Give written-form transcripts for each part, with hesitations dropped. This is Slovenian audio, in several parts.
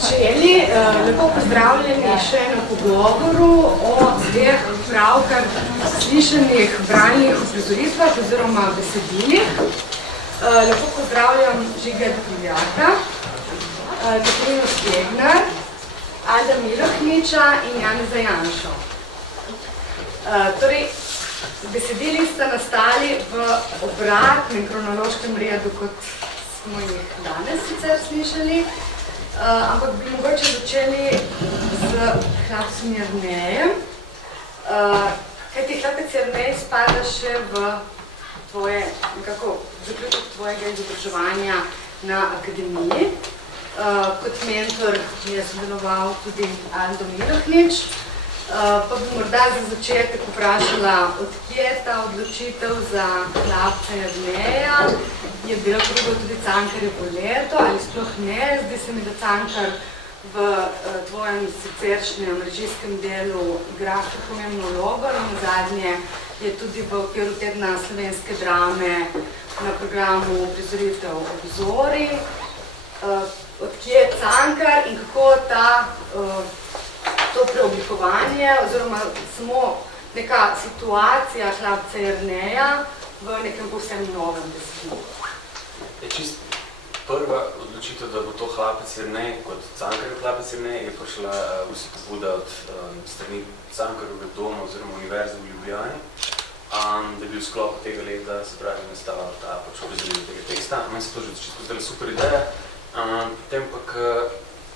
začeli. Lepo pozdravljeni še na pogovoru o dveh pravkar slišanih bralnih uprizoritvah oziroma besedilih. Lepo pozdravljam Žiga Divjaka, Katarino Stegnar, Alda Mirohniča in Janeza Janšo. Torej, besedili sta nastali v obratnem kronološkem redu, kot smo jih danes sicer slišali, ampak bi mogoče začeli z Hlapcem Jernejem. Kajti Hlapec Jernej spada še v tvoje, nekako, zaključek tvojega izobraževanja na akademiji. Kot mentor je sodeloval tudi Aldo Mirohnič. Pa bi morda za začetek vprašala, odkje je ta odločitev za Hlapca Jerneja? Je bilo drugo tudi Cankarjevo leto ali sploh ne? Zdi se mi, da Cankar v tvojem siceršnjem režijskem delu igra pomembno vlogo. Nazadnje je tudi v okviru tedna slovenske drame na programu uprizoritev Obzori. Odkje je Cankar in kako to preoblikovanje oziroma samo neka situacija Hlapca Jerneja v nekem povsem novem besedilu? Čist prva odločitev, da bo to Hlapec Jernej kot Cankarjev Hlapec Jernej, je prišla pobuda od strani Cankarjevega doma oziroma Univerze v Ljubljani, da bi v sklopu tega leta se pravi nastavila ta uprizoritev tega teksta. Meni se to že začetku zdela super ideja, potem pa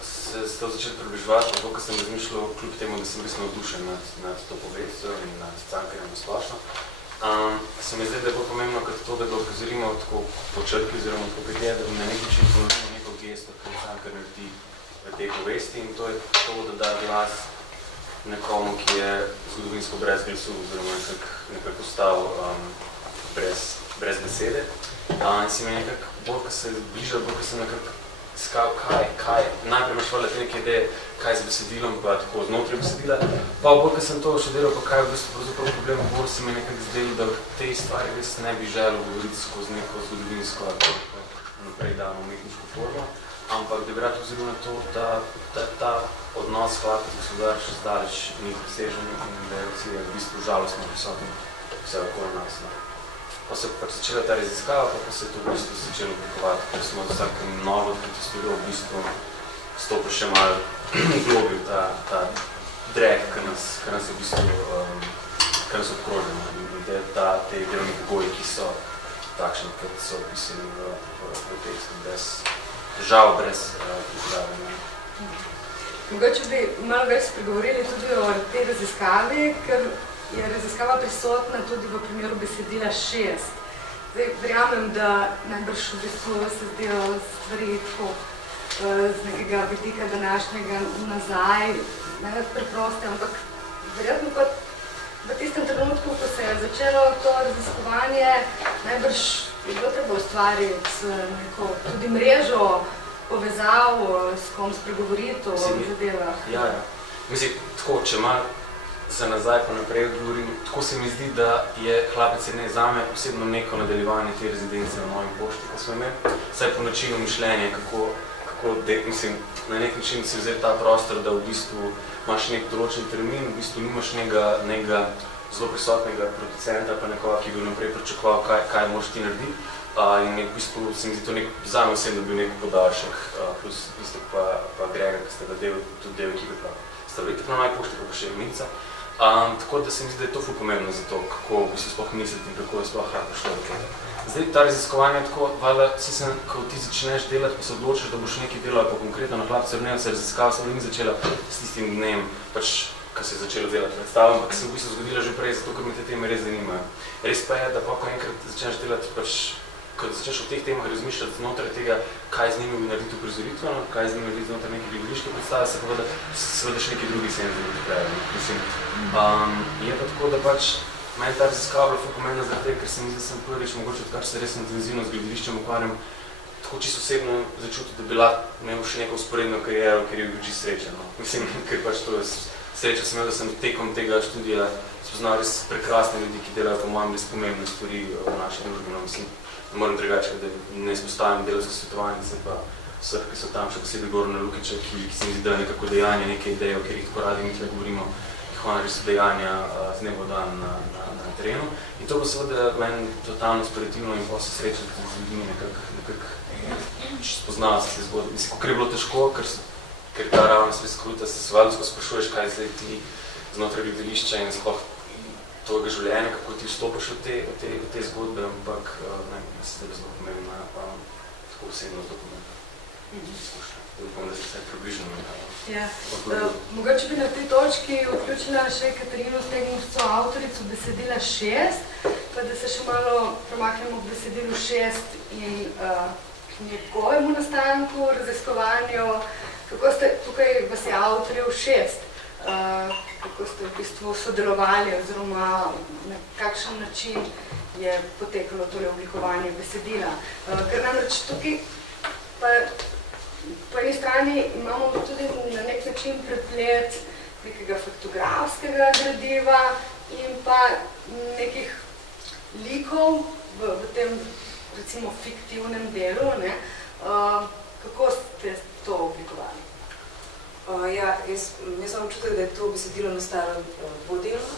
se to začeli približevati, zato, ker sem razmišljal, kljub temu, da sem res navdušen nad to povestjo in nad Cankarjem splošno, se mi zdi, da je bolj pomembno kot to, da ga uprizorimo tako po črki oziroma tako kaj je, da na neki način ponovimo neko gesto, kar Cankar naredi v tej povesti, in to je to, da da glas nekomu, ki je zgodovinsko brez glasu oziroma nekako ostal brez besede. In si mi nekako bolj, ko se je bližal, bolj, ko sem nekako iskal, kaj, najprej imaš valjda te neke ideje, kaj z besedilom, pa tako znotraj besedila, pa bolj, ko sem to še delal, pa kaj je v bistvu pravzaprav problem, bolj se mi nekako zdelo, da v tej stvari res ne bi želel govoriti skozi neko zgodovinsko ali naprej dano umetniško formo, ampak da bi rad vzoril na to, da ta odnos Hlapec gospodar še zdaleč ni presežen in da je v bistvu žalostno prisotno vse okoli nas. Pa se pač začela ta raziskava, pa se je to v bistvu začelo oblikovati, ker smo vsakem novo odkrito studio v bistvu stopil še malo globil ta drag, kar nas v bistvu obkroženo in te delovni pogoji, ki so takšni, kot so opisani v tekstu, žal brez pripravljanja. Mogoče bi malo več spregovorili tudi o tej raziskavi, ker je raziskava prisotna tudi v primeru besedila 6. Zdaj, verjamem, da najbrž v bistvu se zdijo stvari tako z nekega vidika današnjega nazaj, največ preproste, ampak verjetno pa v tistem trenutku, ko se je začelo to raziskovanje, najbrž je bilo treba ustvariti neko tudi mrežo povezav, s kom spregovoriti o zadevah. Ja. Mislim, tako, če malo za nazaj pa naprej odgovorim, tako se mi zdi, da je Hlapec Jernej zame osebno neko nadaljevanje te rezidence na Novi pošti, ko smo imeli, saj po načinu mišljenja, kako na nek način si vzeti ta prostor, da v bistvu imaš nek določen termin, v bistvu nimaš nekega zelo prisotnega producenta, pa nekoga, ki bi naprej pričakoval, kaj moraš ti narediti. In v bistvu se mi zdi to zame osebno bil nek podaljšek, plus isto pa Grega, ki ste tudi del ekipe, pa sta bili tako na Novi pošti, pa še Mica. Tako da se mi zdi, da je to ful pomembno za to, kako v bistvu sploh misliti in kako je sploh prišlo do tega. Zdaj, ta raziskovanje je tako, valjda, ko ti začneš delati, pa se odločiš, da boš nekaj delal, pa konkretno na Hlapcu Jerneju se raziskava, se ni začela s tistim dnem, pač, ko se je začelo delati predstavo, ampak se v bistvu zgodila že prej, zato ker me te teme res zanimajo. Res pa je, da pa ko enkrat začneš delati, pač, ko začneš o teh temah razmišljati znotraj tega, kaj z njimi narediti uprizoritveno, kaj z njimi narediti znotraj neke gledališke predstave, se pa seveda še neki drugi senzi odprejo. Je pa tako, da pač meni ta raziskava bila ful pomembna zaradi tega, ker se mi zdi, da sem prvič mogoče odkar se res intenzivno z gledališčem ukvarjam, tako čisto osebno začutil, da bi imel še neko usporedno kariero, ker je bil čisto srečen. Ker pač to je sreča sem imel, da sem tekom tega študija spoznal res prekrasne ljudi, ki delajo po mojem res pomembne stvari v naši družbi. Ne moram drugače, da ne izpostavim delavske svetovalnice, pa vseh, ki so tam, še posebej Gorana Lukiča, ki se mi zdi, da je nekako dejanje, neke ideje, o katerih tako radi mi tle govorimo, ki so dejanja z dnevo dan na terenu. In to bo seveda meni totalno inspirativno in pa se srečati z ljudmi nekako spoznala se te zgodbe. Mislim, kako je bilo težko, ker ta ravnost res kruta, se seveda sprašuješ, kaj zdaj ti znotraj gledališča in sploh tvojega življenja, kako ti vstopiš v te zgodbe, ampak mislim, da je zelo pomembna, tako osebno zelo pomembna izkušnja. Upam, da se vse približno Mogoče bi na tej točki vključila še Katarino Stegnivco, avtorico besedila 6, pa da se še malo premaknemo v besedilu 6 in k njegovemu nastanku, raziskovanju, kako ste tukaj vas je avtorjev 6, kako ste v bistvu sodelovali oziroma na kakšen način je potekalo tole oblikovanje besedila. Ker namreč tukaj pa po eni strani imamo tudi na nek način preplet nekega faktografskega gradiva in pa nekih likov v tem, recimo, fiktivnem delu. Kako ste to oblikovali? Jaz sem občutek, da je to besedilo nastalo dvodelno.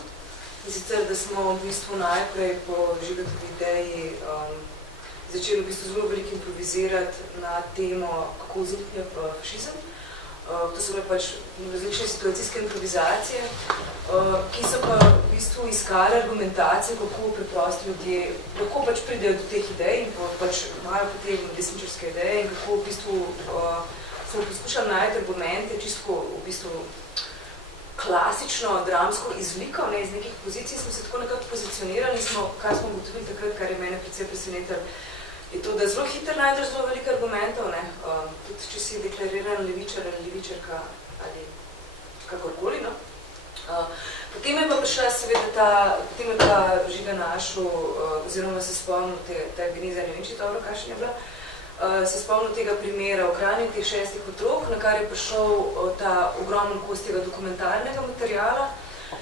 In sicer, da smo v bistvu najprej po Žigatovi ideji začeli v bistvu zelo veliko improvizirati na temo, kako vznikne fašizem. To so bile pač različne situacijske improvizacije, ki so pa v bistvu iskali argumentacije, kako preprosti ljudje lahko pač pridejo do teh idej in pač imajo potem desničarske ideje in kako v bistvu smo poskušali najti argumente, čisto v bistvu klasično, dramsko izliko, iz nekih pozicij smo se tako nekako pozicionirali in kar smo ugotovili takrat, kar je mene predvsej presenetilo, je to, da zelo hitro najdeš zelo veliko argumentov, tudi če si deklariran levičar ali levičarka ali kakorkoli. Potem je pa prišla seveda potem je pa Žiga našel, oziroma se spomnil te genize, ne vem, če dobro, kakšen je bila, se spomnil tega primera okranju teh 6 otrok, na kar je prišel ta ogromen kos tega dokumentarnega materiala,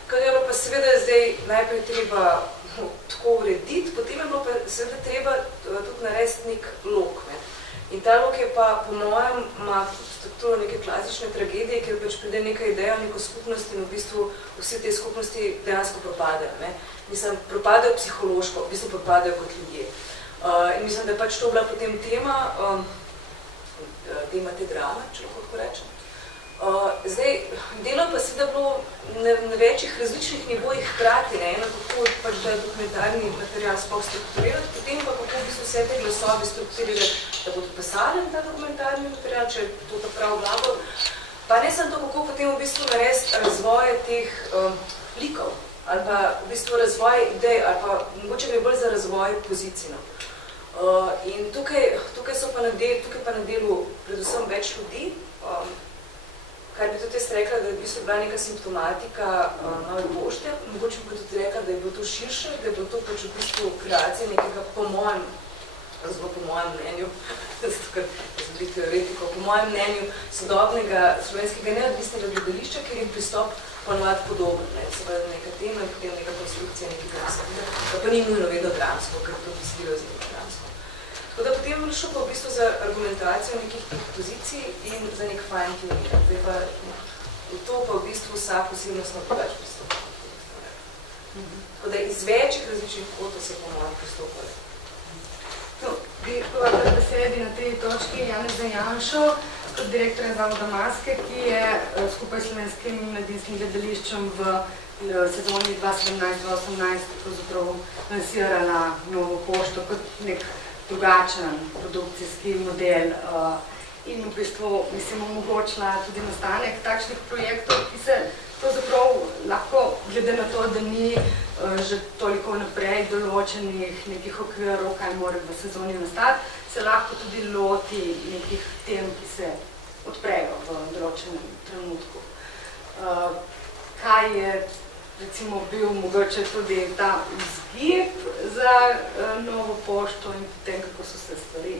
kar je bilo pa seveda zdaj najprej treba tako urediti, potem je bilo pa seveda treba tudi narediti nek lok. In ta lok je pa, po mojem, ima strukturo neke klasične tragedije, kjer pač pride neka ideja, neko skupnost in v bistvu vse te skupnosti dejansko propadajo. Mislim, propadajo psihološko, v bistvu propadajo kot ljudje. In mislim, da je pač to bila potem tema te drame, če lahko tako rečem. Zdaj, delo pa seveda bilo na večjih različnih nivojih hkrati, kako pač ta dokumentarni material sploh strukturirati, potem pa kako v bistvu vse te glasovi strukturirati, da bodo pisali ta dokumentarni material, če je to ta prav blago. Pa ne samo to, kako potem v bistvu narediti razvoje teh likov, ali pa v bistvu razvoj idej, ali pa mogoče gre bolj za razvoj pozicij. In tukaj pa na delu predvsem več ljudi, kar bi tudi jaz rekla, da je v bistvu bila neka simptomatika Nove pošte, mogoče bi tudi rekla, da je bilo to širše, da je bilo to pač v bistvu kreacija nekega, po mojem mnenju, zato ker sem biti teoretiko, po mojem mnenju sodobnega slovenskega neodvisnega gledališča, ker je pristop ponovati podoben, seveda neka tema in potem neka konstrukcija nekega besedila, pa ni nujno vedno dramsko, ker to besedilo je zelo dramsko. Tako da potem je šlo pa v bistvu za argumentacijo nekih teh pozicij in za nek fine tuning. Zdaj pa v to pa v bistvu vsak osebnostno drugače pristopal. Tako da iz večjih različnih kotov se po mojem pristopali. Bi povabila besedi na tej točki Janeza Janšo, kot direktorja Zavoda Maske, ki je skupaj s Slovenskim mladinskim gledališčem v sezoni 2017-2018 pravzaprav lansirala Novo pošto kot nek drugačen produkcijski model in v bistvu, mislim, omogočila tudi nastanek takšnih projektov, ki se pravzaprav lahko, glede na to, da ni že toliko naprej določenih nekih okvirov, kaj mora v sezoni nastati, se lahko tudi loti nekih tem, ki se odprejo v določenem trenutku. Kaj je recimo bil mogoče tudi ta vzgib za Novo pošto in potem, kako so se stvari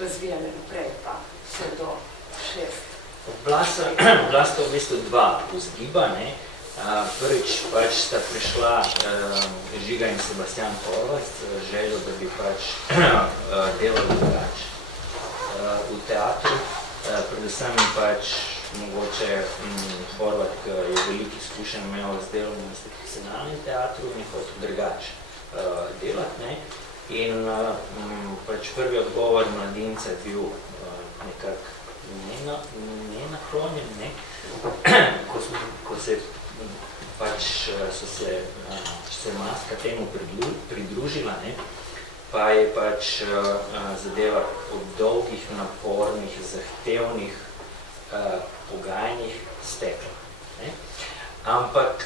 razvijale naprej, pa vse do 6. Bila sta v bistvu dva vzgiba. Prvič pač sta prišla Žiga in Sebastian Horvath z željo, da bi pač delali drugače. v teatru, predvsem pač mogoče Horvat, ki je veliko izkušen imel z delom v institucionalnem teatru in je hotel drugače delati, ne. In pač prvi odgovor mladinca je bil nekako nenaklonjen, ne. Ko se pač so se Maska temu pridružila, ne, pa je pač zadeva po dolgih, napornih, zahtevnih pogajanjih stekla, ne. Ampak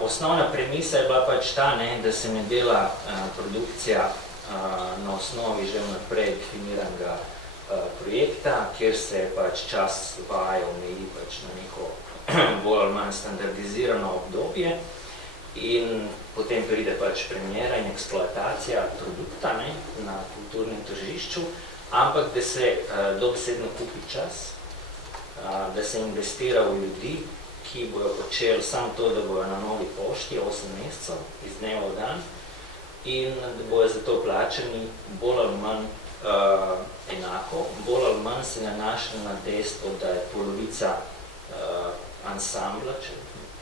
osnovna premisa je bila pač ta, ne, da se ne dela produkcija na osnovi že vnaprej definiranega projekta, kjer se pač čas vaja omeji pač na neko bolj ali manj standardizirano obdobje in potem pride pač premiera in eksploatacija produkta, ne, na kulturnem tržišču, ampak da se dobesedno kupi čas, da se investira v ljudi, ki bojo počeli samo to, da bojo na Novi pošti 8 mesecev iz dneva v dan in da bojo za to plačani bolj ali manj enako, bolj ali manj se nanaša na dejstvo, da je polovica ansambla, če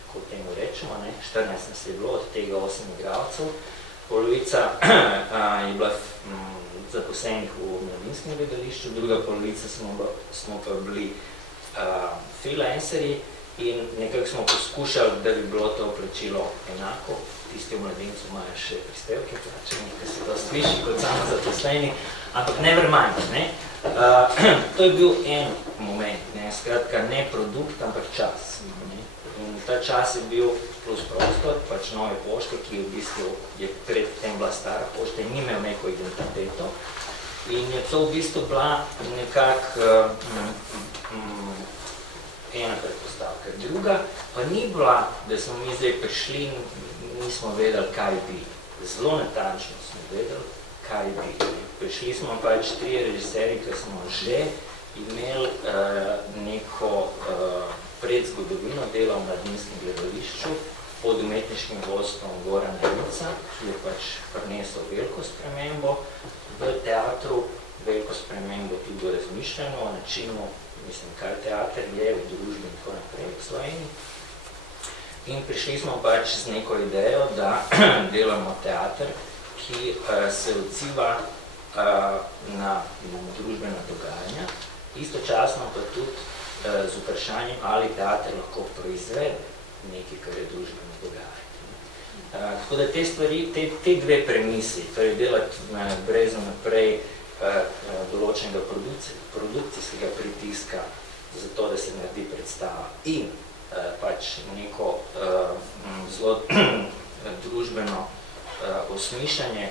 kot temu rečemo, ne, 14 nas je bilo, od tega 8 igralcev, polovica je bila zaposlenih v mladinskem gledališču, druga polovica smo pa bili freelancerji in nekako smo poskušali, da bi bilo to plačilo enako. Tisti v mladincu imajo še prispevke plačeni, ki se to sliši kot samo zaposleni, ampak never mind, ne. To je bil en moment, ne, skratka ne produkt, ampak čas. Ne. In ta čas je bil plus prostor, pač Nove pošte, ki v bistvu je predtem bila stara pošta in ni imel neko identiteto. In je to v bistvu bila nekako ena predpostavka. Druga pa ni bila, da smo mi zdaj prišli in nismo vedeli, kaj bi. Zelo natančno smo vedeli, kaj bi. Prišli smo pač 3 režiserji, ki smo že imeli neko predzgodovino dela v mladinskem gledališču pod umetniškim vodstvom Gorana Rimca, ki je pač prinesel veliko spremembo v teatru, veliko spremembo tudi v razmišljanju o načinu, mislim, kaj teater je v družbi in tako naprej v Sloveniji. In prišli smo pač z neko idejo, da delamo teater, ki se odziva na družbena dogajanja, istočasno pa tudi z vprašanjem, ali teater lahko proizvede nekaj, kar je družbeno dogajanje. Tako da te stvari, te dve premisi, torej delati brez naprej določenega produkcijskega pritiska za to, da se naredi predstava in pač neko zelo družbeno osmišljanje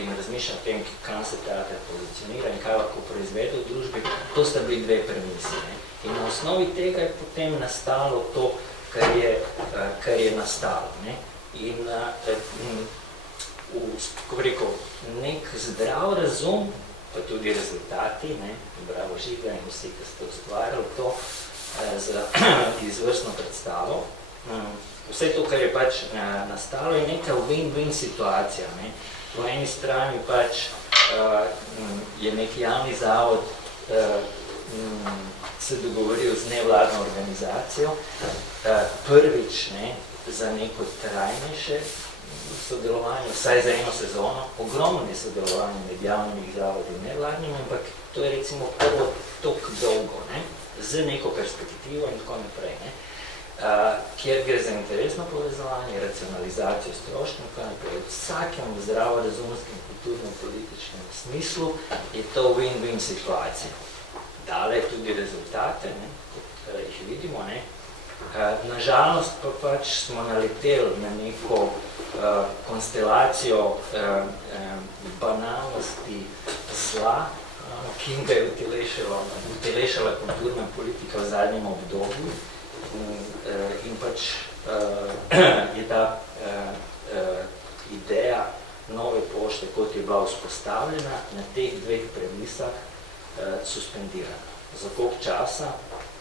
in razmišljanje o tem, kam se teater pozicionira in kaj lahko proizvede v družbi, to sta bili dve premisi. Ne? In na osnovi tega je potem nastalo to, kar je nastalo. Ne? In kako rekel, nek zdrav razum, pa tudi rezultati, ne? Bravo Žiga in vsi, ki ste ustvarjali to za izvrstno predstavo. Vse to, kar je pač nastalo, je neka win-win situacija. Ne? Po eni strani pač je nek javni zavod se dogovoril z nevladno organizacijo, prvič, ne, za neko trajnejše sodelovanje, vsaj za eno sezono, ogromno je sodelovanje med javnimi zavodi in nevladnimi, ampak to je recimo prvo toliko dolgo, ne, z neko perspektivo in tako naprej, ne, kjer gre za interesno povezovanje, racionalizacijo stroškov in tako naprej. V vsakem zdravorazumskem, kulturnem, političnem smislu je to win-win situacija. Dale tudi rezultate, ne, kot jih vidimo, ne. Nažalost pa pač smo naleteli na neko konstelacijo banalnosti zla, ki ga je utelešala kulturna politika v zadnjem obdobju. In pač je ta ideja Nove pošte, kot je bila vzpostavljena, na teh dveh premisah suspendirana. Za koliko časa,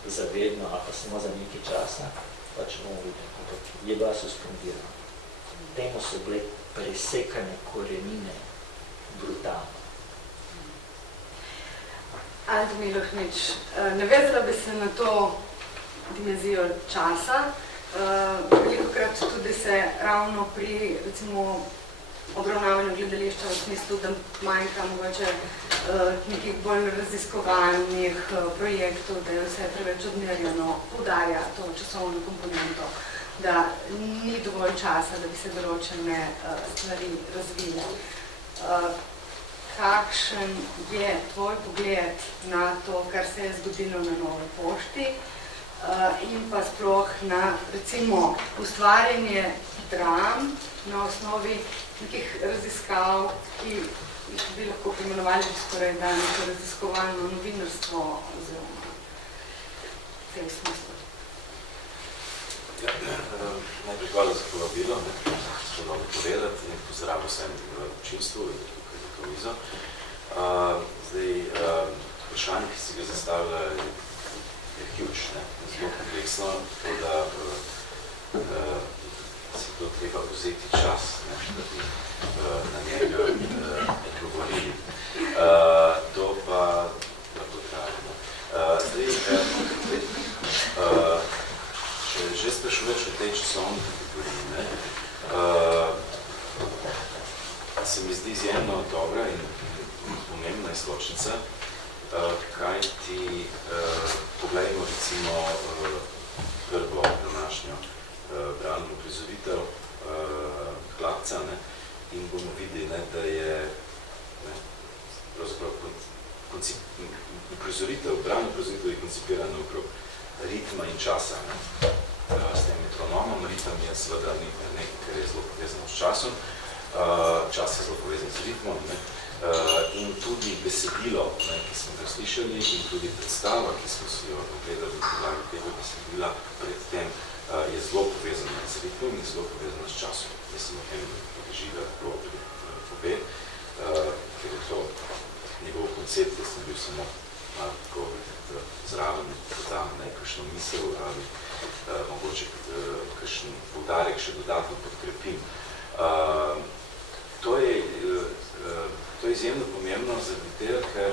zavedno ali pa samo za nekaj časa, pač bomo videli, ampak je bila suspendirana. Temu so bile presekane korenine brutalno. Aldo Milohnič, navezala bi se na to dimenzijo časa. Velikokrat tudi se ravno pri, recimo, obravnavanju gledališča v smislu, da manjka mogoče nekih bolj raziskovalnih projektov, da je vse preveč odmerjeno, poudarja to časovno komponento, da ni dovolj časa, da bi se določene stvari razvile. Kakšen je tvoj pogled na to, kar se je zgodilo na Novi pošti in pa sploh na, recimo, ustvarjanje dram na osnovi nekih raziskav, ki jih bi lahko poimenovali skoraj da neko raziskovalno novinarstvo oziroma v tem smislu. Ja, najprej hvala za povabilo, što dobro povedati in pozdravljam vsem v občinstvu in tukaj za televizijo. Zdaj, vprašanje, ki si ga zastavila, je huge, zelo kompleksno, tako da si to treba vzeti čas, da bi na njega odgovorili. To pa lahko trajamo. Zdaj, če že sprašuješ o tej časovni kategoriji, se mi zdi izjemno dobra in pomembna izločnica, kaj ti pogledamo recimo prvo današnjo bralno prizoritev Hlapca in bomo videli, da je pravzaprav bralno prizoritev je koncipirana okrog ritma in časa. S tem metronomom ritem je seveda nekaj, kar je zelo povezano s časom, čas je zelo povezan z ritmom in tudi besedilo, ki smo ga slišali in tudi predstava, ki smo si jo ogledali v podlagi tega besedila predtem, je zelo povezana z ritmom in zelo povezana s časom. Jaz sem o tem Žiga pove, ker je to njegov koncept, jaz sem bil samo malo tako zraven, dodam nekakšno misel ali mogoče kakšen poudarek še dodatno podkrepim. To je izjemno pomembno zaradi tega, ker,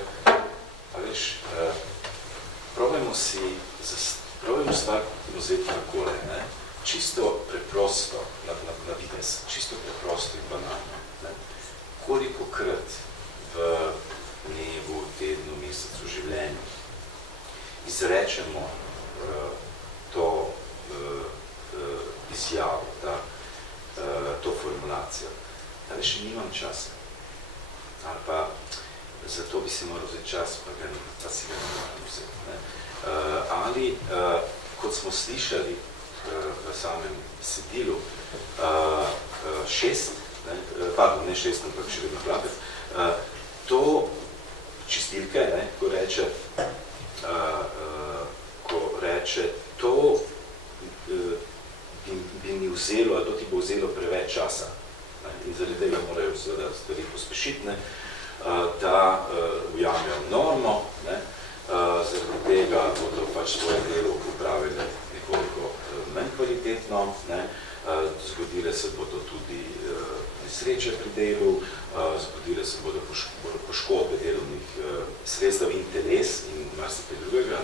probajmo stvar vzeti takole, čisto preprosto, na videz, čisto preprosto in banalno. Kolikokrat v dnevu, tednu, mesecu, življenju izrečemo to izjavo, to formulacijo. Ali še nimam časa. Ali pa zato bi si moral vzeti čas, pa si ga ne moram vzeti. Ali, kot smo slišali v samem besedilu, ne šest, ampak še vedno Hlapec, to čistilke, ko reče, to bi mi vzelo, to ti bo vzelo preveč časa. In zaradi tega morajo seveda stvari pospešiti, da ujamejo normo, zaradi tega bodo pač svoje delo upravili nekoliko manj kvalitetno, zgodile se bodo tudi nesreče pri delu, zgodile se bodo poškodbe delovnih sredstev in teles in marsikaj drugega.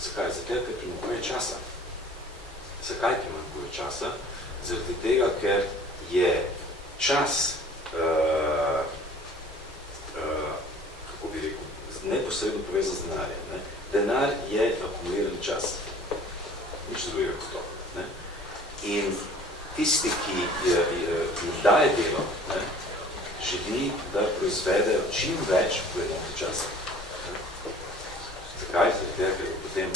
Zakaj? Zato, ker primanjkuje časa. Zakaj primanjkuje časa? Zaradi tega, ker je čas, kako bi rekel, neposredno povezan z denarjem. Denar je akumuliran čas. Nič drugega kot to. In tisti, ki jim daje delo, želi, da proizvedejo čim več v enote časa. Zakaj? Zaradi tega, ker je potem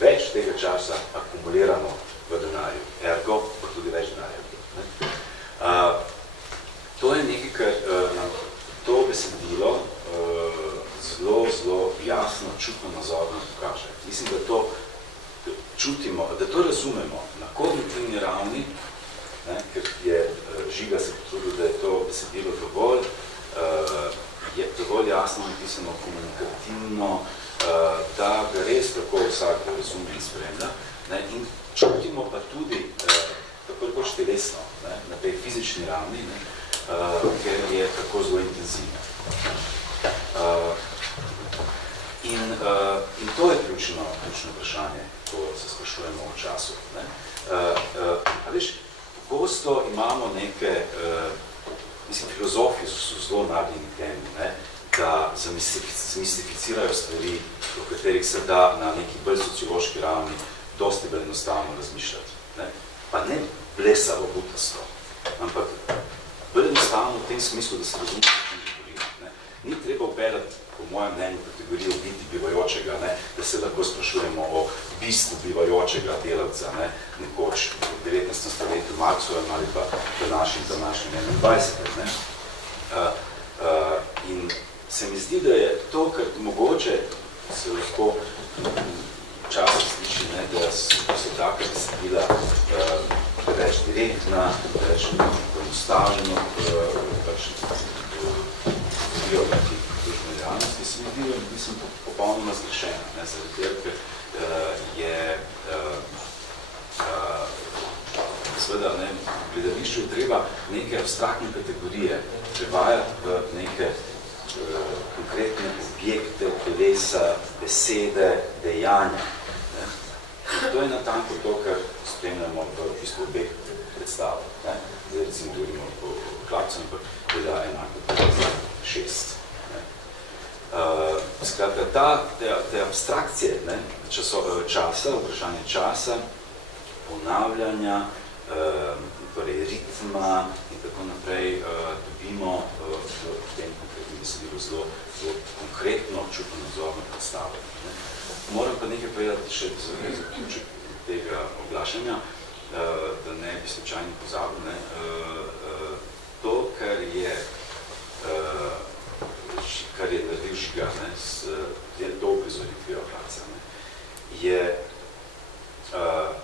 več tega časa akumulirano v denarju. Ergo, pa tudi več denarja. To je nekaj, kar nam to besedilo zelo jasno, čutno nazorno pokaže. Mislim, da to čutimo, da to razumemo na kognitivni ravni, ker je Žiga se potrudil, da je to besedilo dovolj jasno napisano, komunikativno, da ga res tako vsakdo razume in spremlja. In čutimo pa tudi tako rekoč telesno, na tej fizični ravni, ker je tako zelo intenzivno. In to je ključno vprašanje, ko se sprašujemo o času. Ne? Veš, pogosto imamo neke, mislim, filozofi so zelo nagnjeni temu, ne? Da zmistificirajo stvari, o katerih se da na neki bolj sociološki ravni dosti bolj enostavno razmišljati. Ne? Pa ne blesavo, butasto, ampak bolj enostavno v tem smislu, da se razume, ne? Ni treba upeljati, po mojem mnenju, kategorijo biti bivajočega, ne? Da se lahko sprašujemo o bistvu bivajočega delavca, ne? Nekoč v 19. stoletju Marksovem ali pa današnjem 21. Ne? In se mi zdi, da je to, kar mogoče se lahko časno sliši, ne? Da so taka besedila preveč direktna, preveč poenostavljeno, pač v družbeni realnosti, se mi zdi, da sem popolnoma zgrešena, ne? Zaradi tega, ker je seveda, ne, v gledališču je treba neke abstraktne kategorije prevajati v neke konkretne objekte, telesa, besede, dejanja. Ne? In to je natanko to, kar spremljamo v bistvu obeh predstavah. Ne? Zdaj recimo govorimo o Clarksu, ampak velja enako za 6. Skratka, te abstrakcije, ne? Časa, vprašanje časa, ponavljanja, torej ritma in tako naprej dobimo v tem konkretnem besedilu zelo konkretno, čutno nazorno predstavljeno. Moram pa nekaj povedati še za zaključek tega oglašanja, da ne bi slučajno pozabil. Ne? To, kar je naredil Žiga, ne? S to uprizoritvijo Franca, je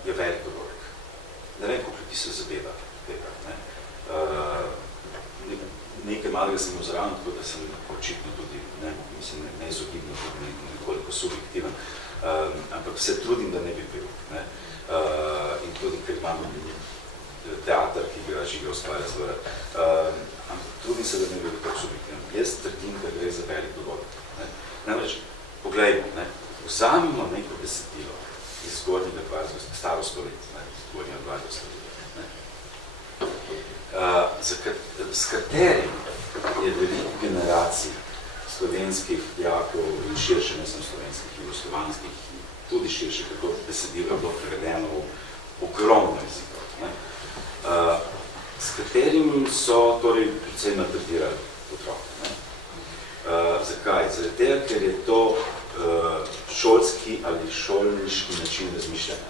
velik dogodek. Ne vem, koliko ljudi se zaveda tega. Ne? Nekaj malega sem ozravno, tako da sem očitno tudi, neizogibno, tudi nekoliko subjektiven, ampak se trudim, da ne bi bil. Ne? In tudi, ker imam teater, ki ga Žiga ustvarja zelo rad. Ampak trudim se, da ne bi bil tako subjektiven. Jaz trdim, da gre za velik dogodek. Ne? Namreč, poglejmo, ne? Vzamemo neko besedilo iz zgodnjega 20. staro stoletje, zgodnjega 20. stoletja, s katerim je veliko generacij slovenskih dijakov in širše, ne samo slovenskih, jugoslovanskih, tudi širše, kako besedilo je bilo prevedeno v ogromno jezikov, s katerim so torej predvsem maltretirali otroke. Zakaj? Zaradi tega, ker je to šolski ali šolniški način razmišljanja,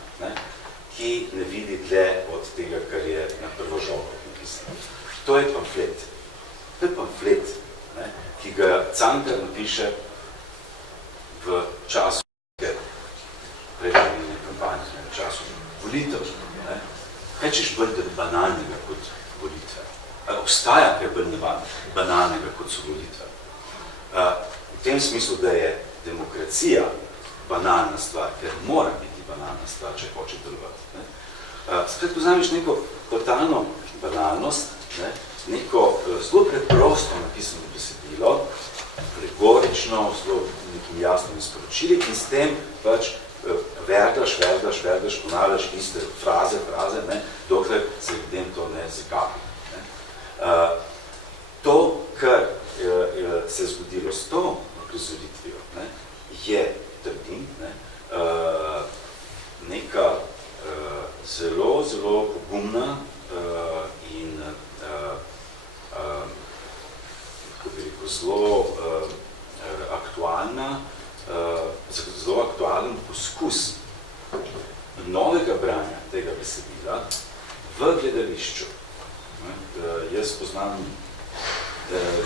ki ne vidi dlje od tega, kar je na prvo žogo napisano. To je pamflet. To je pamflet, ki ga Cankar napiše v času predvolilne kampanje, v času volitev. Kaj češ bolj banalnega kot volitve? Ali obstaja kaj bolj banalnega kot so volitve? V tem smislu, da je demokracija banalna stvar, ker mora biti banalna stvar, če hoče delovati. Skrat, poznamiš neko totalno banalnost, neko zelo preprosto napisano besedilo, alegorično, zelo nekim jasnim sporočili in s tem pač verdaš, ponavljaš iste fraze, dokler se ljudem to ne zagabi. To, kar se je zgodilo s to uprizoritvijo, je, trdim, neka zelo, zelo pogumna in kako bi rekel, zelo aktualen poskus novega branja tega besedila v gledališču. Jaz poznam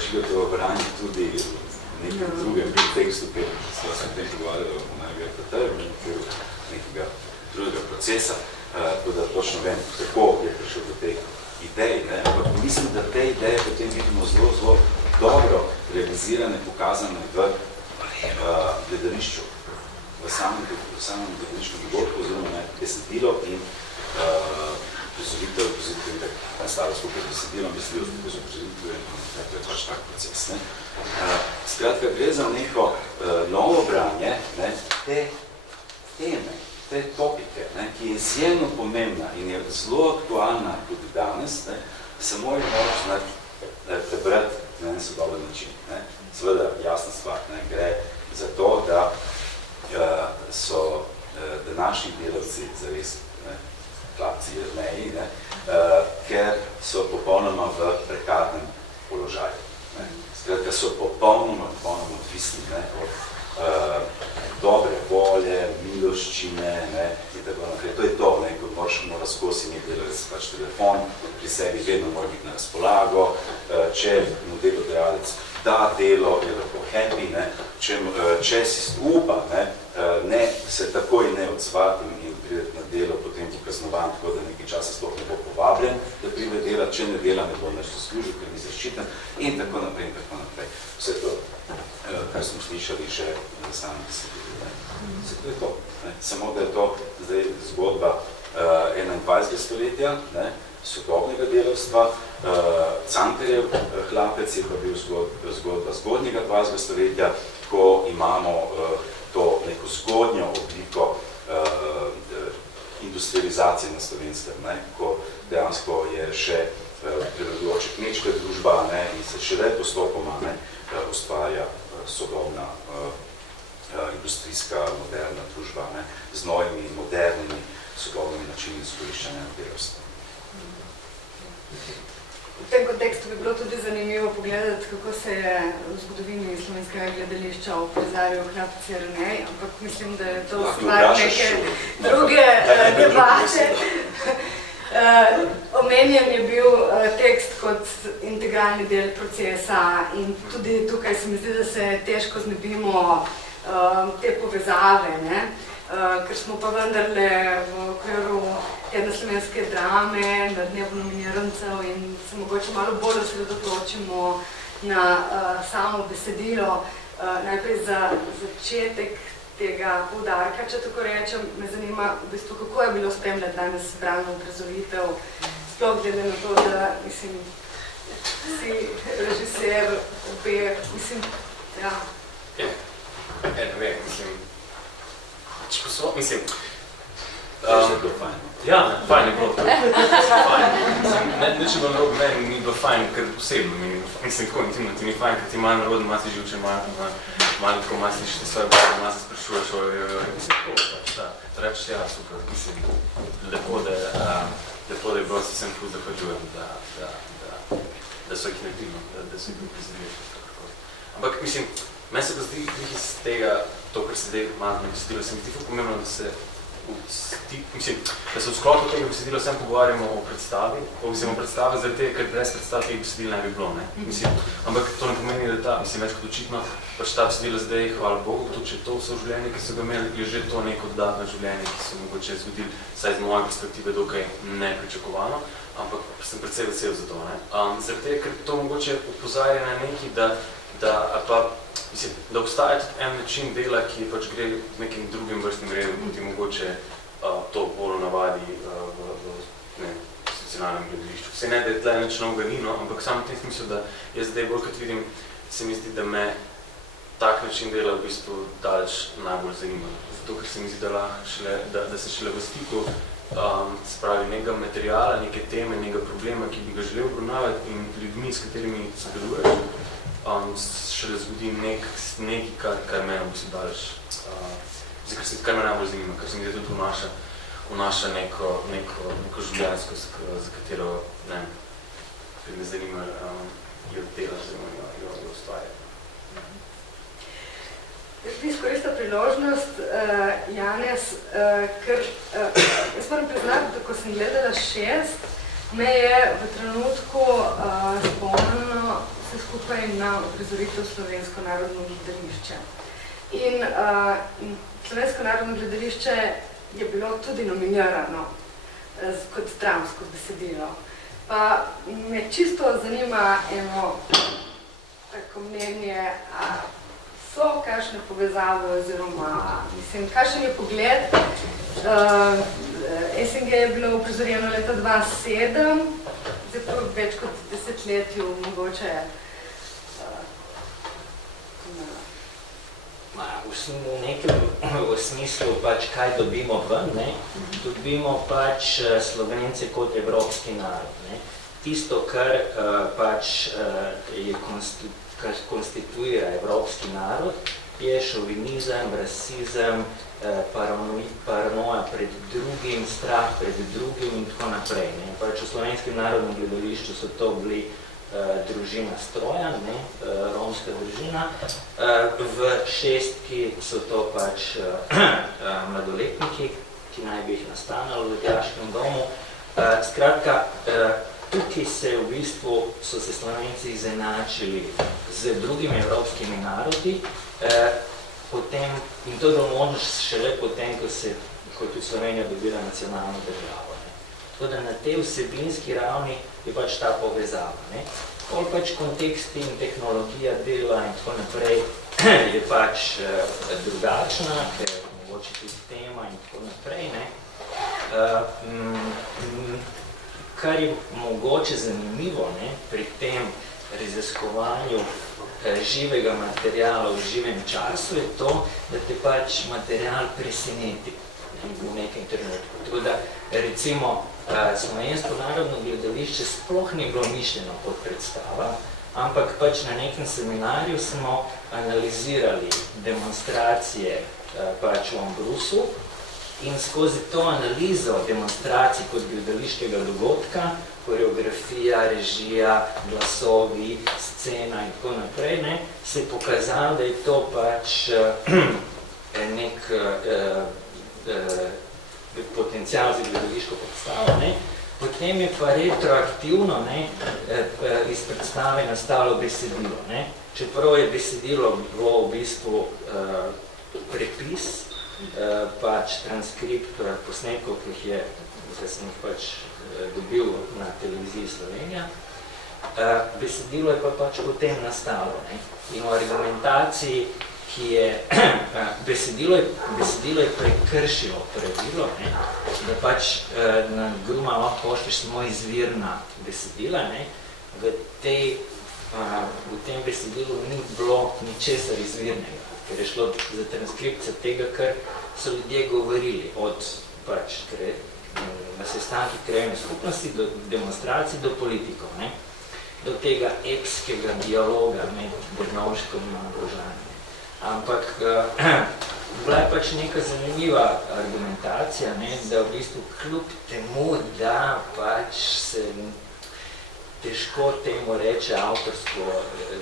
Žigatovo branje tudi v nekem drugem kontekstu, ker smo se tem pogovarjali o nekega drugega procesa, tako da točno vem, kako je prišel do teh idej. Ampak mislim, da te ideje potem vidimo zelo, zelo dobro realizirane, pokazane v gledališču, v samem gledališčem dogodku, oziroma besedilo in uprizoritev je nastala skupaj z besedilom, besedilo skupaj z uprizoritvijo in to je pač tak proces. Skratka, gre za neko novo branje te teme, te topike, ki je izjemno pomembna in je zelo aktualna tudi danes, samo je moč prebrati na en sodoben način. Seveda, jasna stvar, gre za to, da so današnji delavci zares klapci jerneji, ker so popolnoma v prekarnem položaju. Skratka, so popolnoma odvisni od dobre volje, miloščine in tako naprej. To je to, ko moraš skozi nek delavec, pač telefon pri sebi vedno mora biti na razpolago, če mu delodajalec da delo, je lahko happy, če si upa, se takoj ne odzvati in prideti na delo, potem bo kaznovan, tako da nekaj časa sploh ne bo povabljen, da pride dela, če ne dela, ne bo nič zaslužil, ker ni zaščiten in tako naprej in tako naprej. Vse to, kar smo slišali že na samem besedili. Vse to je to. Samo da je to zdaj zgodba 21. stoletja, sodobnega delavstva. Cankarjev hlapec je pa bil zgodba zgodnjega 20. stoletja, ko imamo to neko zgodnjo obliko industrializacije na Slovenskem, ko dejansko je še prevladujoča kmečka družba in se šele postopoma ustvarja sodobna industrijska, moderna družba z novimi, modernimi, sodobnimi načini izkoriščanja delavstva. V tem kontekstu bi bilo tudi zanimivo pogledati, kako se je v zgodovini slovenskega gledališča uprizarjal hlapec Jernej, ampak mislim, da je to stvar neke druge debate. Omenjen je bil tekst kot integralni del procesa in tudi tukaj se mi zdi, da se težko znebimo te povezave, ker smo pa vendarle v okviru Tedna slovenske drame, na dnevu nominirancev in se mogoče malo bolj osredotočimo na samo besedilo. Najprej za začetek tega poudarka, če tako rečem, me zanima v bistvu, kako je bilo spremljati danes brano uprizoritev, sploh glede na to, da, mislim, si režiser, obe, mislim, ja. Ne vem, mislim, ja, fajn je bilo. Nič je bilo narobe, meni ni bilo fajn, ker posebno mi ni bilo fajn. Mislim, tako intimno ti ni fajn, ker ti malo narodno, malo si živče, malo tako malo slišiš te svoje bode, malo se sprašuješ, mislim, tako, da rečeš, ja, super, mislim, lepo, da je bilo, se sem ful zahvaljujem, da so jih naredili, da so jih bil prizoriš. Ampak, mislim, meni se pa zdi iz tega, to, kar se zdaj malo na besedilo, se mi zdi ful pomembno, da se v sklopu tega besedila vsem pogovarjamo o predstavi, o predstavi zaradi tega, ker brez predstav teh besedil ne bi bilo, ampak to ne pomeni, da več kot očitno, pač ta besedila zdaj, hvala Bogu, tudi če to vse življenje, ki so ga imeli, je že to neko dodatno življenje, ki so mogoče zgodili, saj z moje perspektive dokaj nepričakovano, ampak sem predvsej vesel za to. Zaradi tega, ker to mogoče opozarja na neki, da obstaja tudi en način dela, ki pač gre v nekim drugim vrstnim redom, kot je mogoče to bolj navadi v institucionalnem gledališču. Vse ne, da je tle nič novega ni, ampak samo v tem smislu, da jaz zdaj bolj kot vidim, se mi zdi, da me tak način dela v bistvu daleč najbolj zanima. Zato, ker se mi zdi, da se šele v stiku se pravi nekega materijala, neke teme, nekega problema, ki bi ga želel obravnavati in ljudmi, s katerimi sodeluješ, šele zgodi nekaj, kar mene v bistvu daleč, kar me najbolj zanima, ker se mi zdi tudi vnaša neko življenjsko, za katero, ne vem, ker me zanima, jo dela, jo ustvarja. Jaz bi izkoristila priložnost, Janez, ker jaz moram priznati, da ko sem gledala 6, me je v trenutku spomnilo vse skupaj na uprizoritev Slovensko narodno gledališče. In Slovensko narodno gledališče je bilo tudi nominirano kot dramsko besedilo. Pa me čisto zanima eno tako mnenje, so kakšne povezave oziroma, mislim, kakšen je pogled SNG je bilo uprizorjeno leta 2007, zdaj po več kot desetletju mogoče v nekem smislu pač kaj dobimo ven, ne? Dobimo pač Slovence kot evropski narod, ne? Tisto, kar pač kar konstituira evropski narod, je šovinizem, rasizem, paranoja pred drugim, strah pred drugim in tako naprej. Ne? Pač v Slovenskem narodnem gledališču so to bili družina Strojan, ne? Romska družina. V šestki so to pač mladoletniki, ki naj bi jih nastanali v Ljubljanskem domu. Skratka, tukaj so se Slovenci izenačili z drugimi evropskimi narodi, potem, in to je bilo možno šele potem, ko je tudi Slovenija dobila nacionalno državo. Ne. Tako da na tej vsebinski ravni je pač ta povezava. Ne. Pol pač kontekst in tehnologija dela in tako naprej je pač drugačna, ker mogoče tudi tema in tako naprej. Ne. Kar je mogoče zanimivo, ne, pri tem raziskovanju živega materiala v živem času, je to, da te pač material preseneti v nekem trenutku. Tako da, recimo, Slovensko narodno gledališče sploh ni bilo mišljeno kot predstava, ampak pač na nekem seminarju smo analizirali demonstracije pač v Ambrusu, in skozi to analizo demonstracij kot gledališkega dogodka, koreografija, režija, glasovi, scena in tako naprej, ne, se je pokazalo, da je to pač nek potencial za gledališko predstavo. Ne. Potem je pa retroaktivno, ne, iz predstave nastalo besedilo. Ne. Čeprav je besedilo bilo v bistvu prepis, pač transkript posnetkov, ki sem jih pač dobil na televiziji Slovenija. Besedilo je pa pač potem nastalo. Ne? In v argumentaciji, ki je besedilo je prekršilo pravilo, ne? Da pač na Gruma lahko pošlješ samo izvirna besedila, ne? V tem besedilu ni bilo ničesar izvirnega, ker je šlo za transkripcijo tega, kar so ljudje govorili, od pač na sestankih krajevne skupnosti, do demonstracij, do politikov, ne? Do tega epskega dialoga med Drnovškom in Ambrožani. Ampak bila je pač neka zanimiva argumentacija, ne? Da v bistvu kljub temu, da pač se težko temu reče avtorsko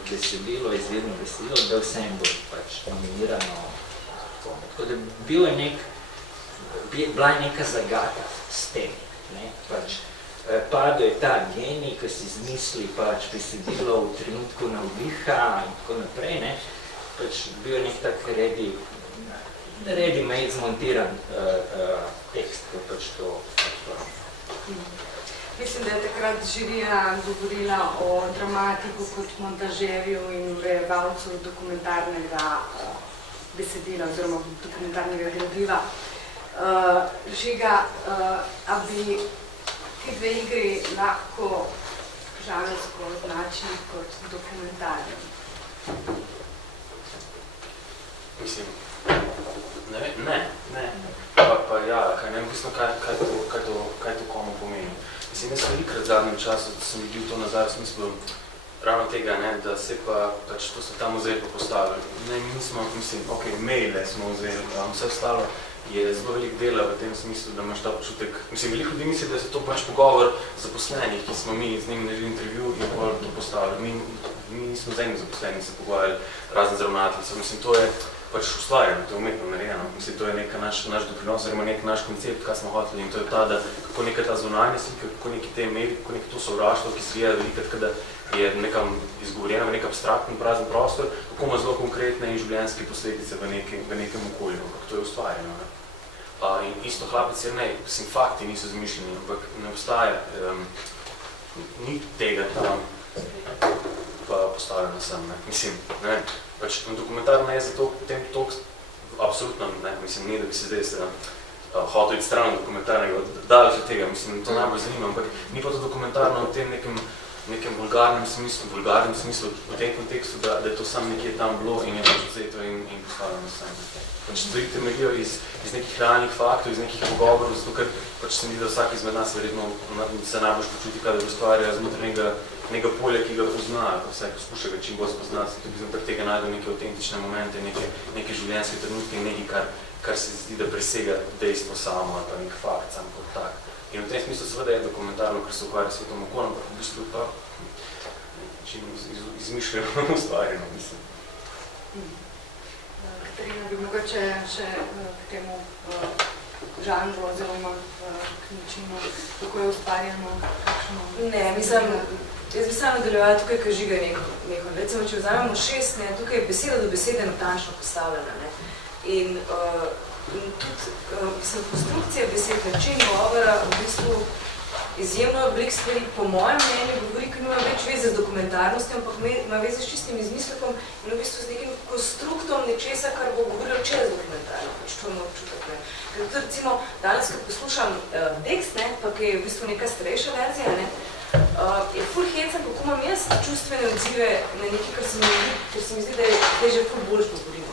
besedilo, izvirno besedilo, da vsem bo pač nominirano. Tako da bila je neka zagata s tem. Ne? Pač, padel je ta genij, ki si izmisli pač besedilo v trenutku navdiha in tako naprej. Ne? Pač bil je nek tak ready-made zmontiran tekst, ko pač to Mislim, da je takrat žirija govorila o dramatiku kot montažerju in urejevalcu dokumentarnega besedila oziroma dokumentarnega gradiva. Žiga, a bi ti dve igri lahko žanrsko označili kot dokumentarni? Mislim, ne. Pa ja, kaj ne vem, v bistvu, kaj to komu pomeni. Mislim, jaz velikrat v zadnjem času sem videl to nazaj v smislu ravno tega, ne, da se pač to so ta muzej pa postavili. Ne, mi nismo, mislim, ok, maile smo vzeli, vse ostalo je zelo veliko dela v tem smislu, da imaš ta počutek. Mislim, veliko ljudi misli, da se to pač pogovor zaposlenih, ki smo mi z njimi naredili intervju in bolj to postavili. Mi nismo z enim zaposlenih se pogovarjali razen z ravnateljicami. Mislim, to je pač ustvarjeno, to je umetno narejeno. Mislim, to je neka naš doprinos, oziroma nek naš koncept, kaj smo hoteli. In to je ta, da kako neka ta zunanja slika, kako neki te mediji, kako neko to sovraštvo, ki se je velikrat, kada je nekam izgovorjeno v nek abstraktni prazen prostor, kako ima zelo konkretne in življenjske posledice v nekem okolju, ampak to je ustvarjeno. Ne? In isto hlapec je ne, mislim, fakti niso zmišljeni, ampak ne obstaja, ni tega tam pa postavljeno sem, ne? Mislim, ne vem, pač dokumentarno je zato potem toliko, absolutno, ne, mislim, ni, da bi se zdaj hotel iti stran dokumentarnega, daleč od tega, mislim, to najbolj zanima, ampak ni pa to dokumentarno v tem nekem vulgarnem smislu v tem kontekstu, da je to samo nekje tam bilo in je pač vzeto in postavljeno sam. Pač stvari temeljijo iz nekih realnih faktov, iz nekih pogovorov, zato ker pač se mi, da vsak izmed nas verjetno se najbolj počuti, kadar ustvarja znotraj nekega polja, ki ga pozna, pa vsaj poskuša ga čim bolj spoznati, tudi znotraj tega najde neke avtentične momente, neke življenjske trenutke in nekaj, kar se zdi, da presega dejstvo samo ali pa nek fakt sam kot tak. In v tem smislu seveda je dokumentarno, ker se ukvarja s svetom okoljem, ampak v bistvu pa izmišljeno ustvarjeno, mislim. Katarina, bi mogoče še k temu žanru oziroma k načinu, kako je ustvarjeno, kakšno... Ne, mislim, jaz bi samo nadaljevala tukaj, kaj Žiga nekaj. Recimo, če vzamemo 6, ne, tukaj je beseda do besede natančno postavljena, ne. In tudi, mislim, konstrukcija besed, način govora v bistvu izjemno veliko stvari, po mojem mnenju, govori, ker nima več veze z dokumentarnostjo, ampak ima veze s čistim izmislekom in v bistvu z nekim konstruktom nečesa, kar bo govorilo čez dokumentarno, pač to imam občutek, ne. Ker tudi, recimo, danes, ko poslušam tekst, ne, pa ki je v bistvu neka starejša verzija, ne, je ful hecen, kako imam jaz čustvene odzive na nekaj, kar se mi zdi, da je že ful boljš govorimo.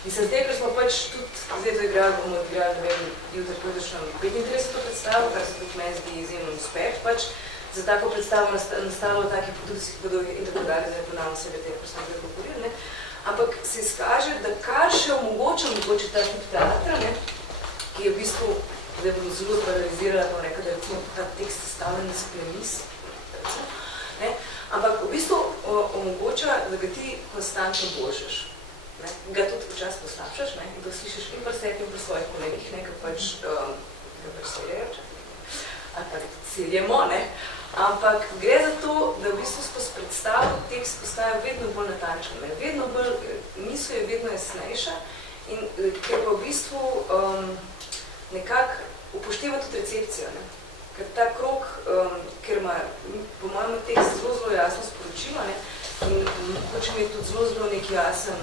In se zdaj, ker smo pač tudi, zdaj to igrali, bomo igrali, ne vem, jutri pojdešno 35. predstavo, kar se tudi meni zdi izjemno uspeh, pač za tako predstavo nastalo v takih produkcijskih bodovih in tako dalje, zdaj ponavljam sebe tega, kar smo zdaj govorili, ne. Ampak se izkaže, da kar še omogoča mogoče ta tip teatra, ne, ki je v bistvu, zdaj bom zelo paralizirala, pa rekla, da je recimo ta tekst sestavljen iz premis, ne, ampak v bistvu omogoča, da ga ti konstantno boljšaš. Ga tudi včas poslabšaš, ne, in to slišiš in pri sebi in pri svojih kolegih, ne, ki pač seljajo, ali pa seljemo, ne, ampak gre za to, da v bistvu skozi predstavo tekst postaja vedno bolj natančen, ne, vedno bolj, misel je vedno jasnejša in ker pa v bistvu nekako upošteva tudi recepcijo, ne, ker ta krog, ker ima po mojem tekst zelo jasno sporočilo, ne, in hoče mi tudi zelo neki jasen,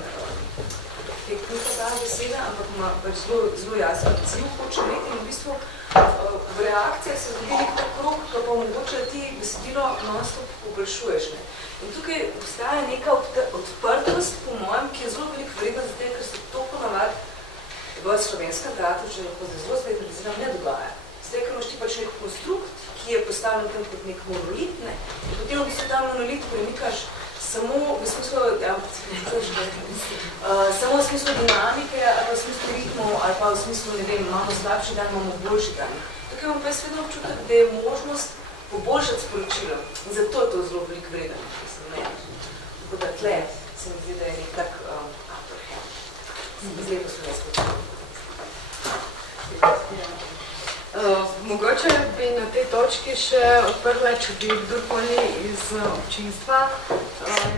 teknika ta beseda, ampak ima pač zelo jasen cilj hoče imeti in v bistvu v reakcijah se zgodi nekaj krog, ki pa omogoče, da ti besedilo non-stop poboljšuješ, ne. In tukaj obstaja neka odprtost, po mojem, ki je zelo veliko vredna za tem, ker se to ponavadi v slovenskem teatru, če lahko zelo specializiram, ne dogaja. Zdaj, ker imaš ti pač nek konstrukt, ki je postavljen tam kot nek monolit, ne, in potem v bistvu ta monolit premikaš samo v smislu, samo v smislu dinamike, ali pa v smislu ritmov, ali pa v smislu, ne vem, imamo slabši dan, imamo boljši dan. Tukaj imam pa jaz vedno občutek, da je možnost poboljšati sporočilo. In zato je to zelo veliko vreden, mislim, ne. Tako da tle se mi zdi, da je nek tak upper hand. Zlepo slovensko. Mogoče bi na tej točki še odprla, če bi kdorkoli iz občinstva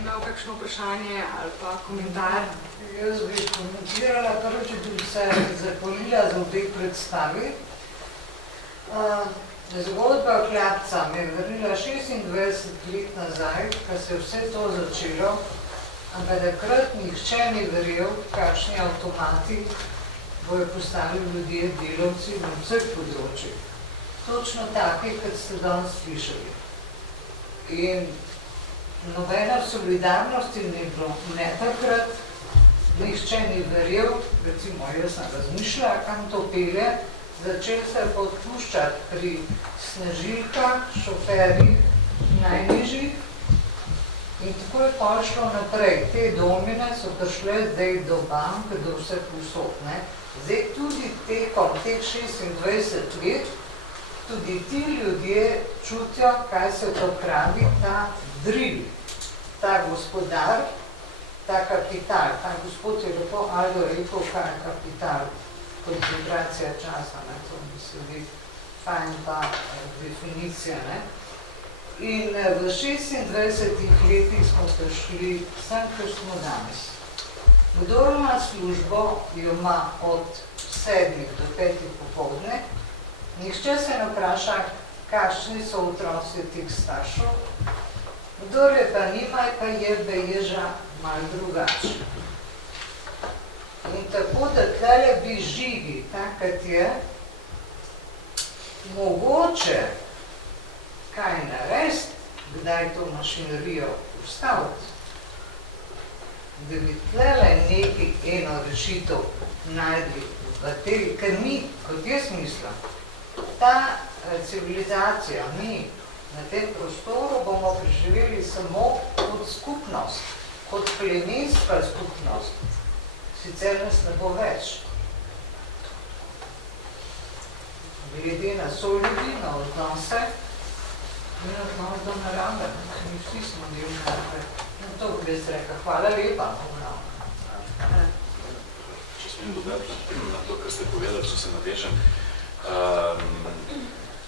imel kakšno vprašanje ali pa komentar. Jaz bi komentirala, prvič bi se zahvalila za obe predstavi. Zgodba Klapca me je vrnila 26 let nazaj, ko se je vse to začelo, ampak takrat nihče ni verjel, kakšni avtomati bojo postali ljudje, delavci na vseh področjih. Točno taki, kot ste danes slišali. In nobena solidarnosti ni bilo. Ne takrat, nihče ni verjel, recimo jaz sem razmišljala, kam to pelje, začeli se podpuščati pri snežilkah, šoferjih, najnižjih in tako je pošlo naprej. Te domine so prišle zdaj do bank, do vse povsod, ne. Zdaj tudi tekom teh 26 let, tudi ti ljudje čutijo, kaj se to pravi, ta drill, ta gospodar, ta kapital. Ta gospod je lepo Aldo rekel, kaj je kapital, koncentracija časa, ne, to mi se vidi fajn ta definicija, ne. In v 26 letih smo prišli sem, kar smo danes. Kdor ima službo, jo ima od 7 do 5 popoldne, nihče se ne vpraša, kakšni so otroci teh staršev, kdor je pa nima, pa je beježa malo drugače. In tako, da tlele bi Žigi, takrat je, mogoče kaj narediti, kdaj to mašinerijo ustaviti, da bi tlele neki eno rešitev najdli v tej, ker mi, kot jaz mislim, ta civilizacija, mi na tem prostoru bomo preživeli samo kot skupnost, kot plemenska skupnost, sicer nas ne bo več. Glede na soljudi, na odnose, in odnos do narave, mi vsi smo del narave. No, to bi jaz rekla, hvala lepa. Če smem dodati na to, kar ste povedali, če se navežem.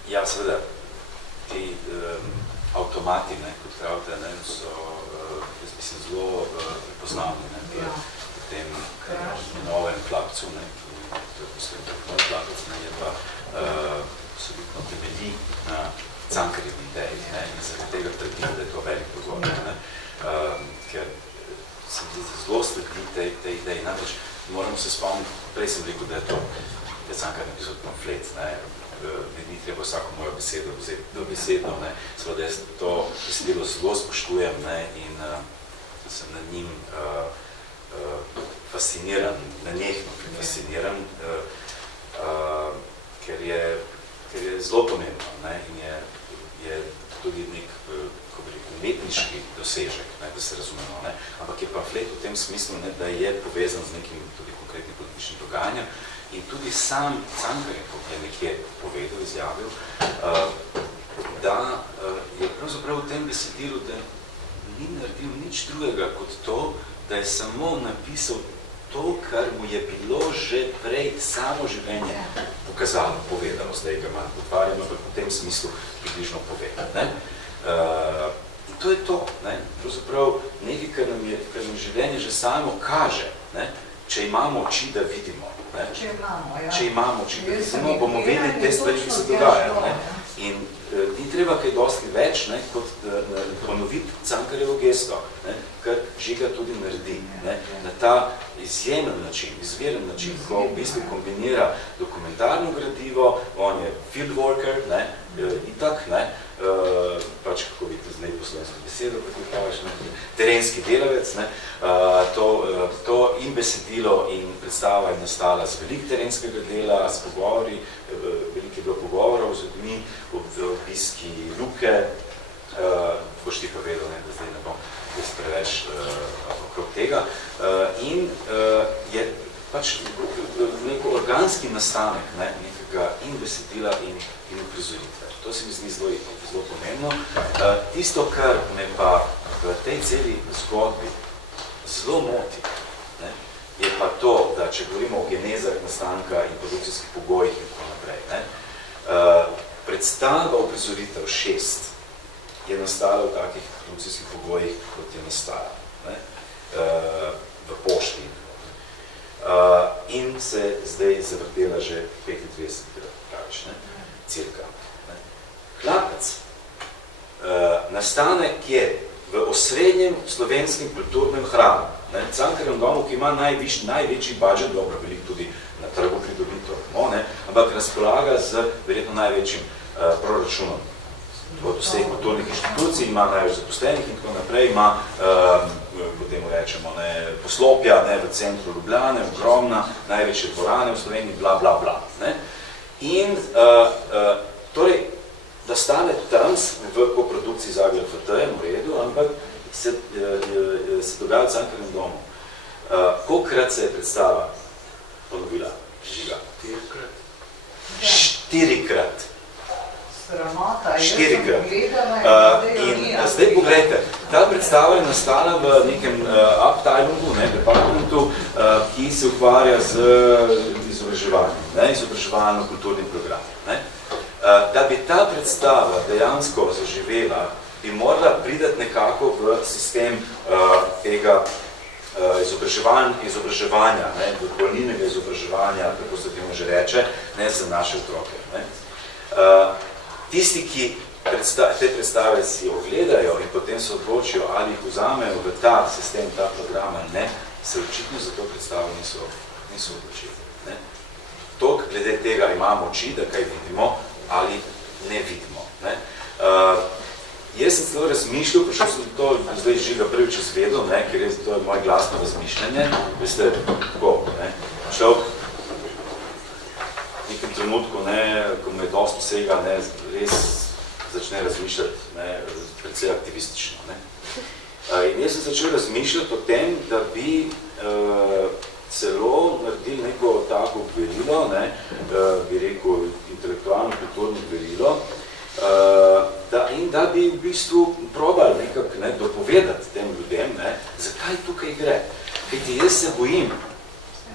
Ja, seveda, ti avtomati, kot pravite, so, jaz mislim, zelo prepoznavni v tem novem klapcu, to je posledno nov klapec, je pa absolutno temelji na Cankarjevi ideji in zaradi tega trdim, da je to velik pozornik, ker se mi zelo sledi tej ideji. Namreč moramo se spomniti, prej sem rekel, da je to Cankar napisal pamflet, ni treba vsako mojo besedo vzeti dobesedno, seveda jaz to besedilo zelo spoštujem in sem nad njim fasciniran, nenehno fasciniran, ker je zelo pomembno in je tudi nek umetniški dosežek, da se razumemo, ampak je pamflet v tem smislu, da je povezan z nekim tudi konkretnim političnim dogajanjem in tudi sam Cankar je nekje povedal, izjavil, da je pravzaprav v tem besedilu, da ni naredil nič drugega kot to, da je samo napisal to, kar mu je bilo že prej samo življenje pokazalo, povedalo, zdaj ga malo potvarjam, ampak v tem smislu približno povedal. In to je to, pravzaprav nekaj, kar nam življenje že samo kaže, če imamo oči, da vidimo. Če imamo oči, da vidimo, bomo vedeli te stvari, ki se dogajajo. In ni treba kaj dosti več, kot ponoviti Cankarjevo gesto, kar Žiga tudi naredi. Na ta izjemen način, izveren način, ko v bistvu kombinira dokumentarno gradivo, on je field worker, itak, pač kako vidite zdaj po slovensko besedo, kako praviš, terenski delavec, to in besedilo in predstava je nastala z veliko terenskega dela, s pogovori, veliko je bilo pogovorov z ljudmi, obiski Luke, boš ti pa vedel, da zdaj ne bom jaz preveč okrog tega, in je pač neko organski nastanek nekega in besedila in uprizoritve. To se mi zdi zelo pomembno. Tisto, kar me pa v tej celi zgodbi zelo moti, je pa to, da če govorimo o genezah nastanka in produkcijskih pogojih in tako naprej, predstava uprizoritev 6 je nastala v takih produkcijskih pogojih, kot je nastala v pošti. In se zdaj zavrtela že 35 pravič, cirka. Klapec nastane kje? V osrednjem slovenskem kulturnem hramu. Cankarjevem domu, ki ima največji budžet, dobro, veliko tudi na trgu pridobito, ampak razpolaga z verjetno največjim proračunom od vseh kulturnih inštitucij, ima največ zaposlenih in tako naprej, ima, potem rečemo, poslopja v centru Ljubljane, ogromna, največje dvorane v Sloveniji, bla, bla, bla. In torej, da stane tam v koprodukciji Zagreb FT-jem v redu, ampak se dogaja v Cankarjevem domu. Kolikrat se je predstava ponovila? Žiga? 4-krat. Sramota, jaz sem 4-krat. gledala In zdaj pogledajte, ta predstava je nastala v nekem Abteilungu, departamentu, ki se ukvarja z izobraževanjem, izobraževalno-kulturnim programom. Da bi ta predstava dejansko zaživela, bi morala prideti nekako v sistem tega izobraževanja, dopolnilnega izobraževanja, kako se temu že reče, za naše otroke. Tisti, ki te predstave si ogledajo in potem se odločijo, ali jih vzamejo v ta sistem, ta program ali ne, se očitno za to predstavo niso odločili. Tok glede tega imamo oči, da kaj vidimo, ali ne vidimo. Ne? Jaz sem celo razmišljal, prišel sem to, zdaj Žiga prvič izvedel, ne, ker to je moje glasno razmišljanje. Veste, tako, ne, človek v nekem trenutku, ne, ko me je dosti vsega, ne, res začne razmišljati, ne, precej aktivistično. Ne. In jaz sem začel razmišljati o tem, da bi celo naredili neko tako verilo, ne, bi rekel intelektualno kulturno verilo, in da bi v bistvu probali nekako dopovedati tem ljudem, ne, zakaj tukaj gre. Kajti jaz se bojim,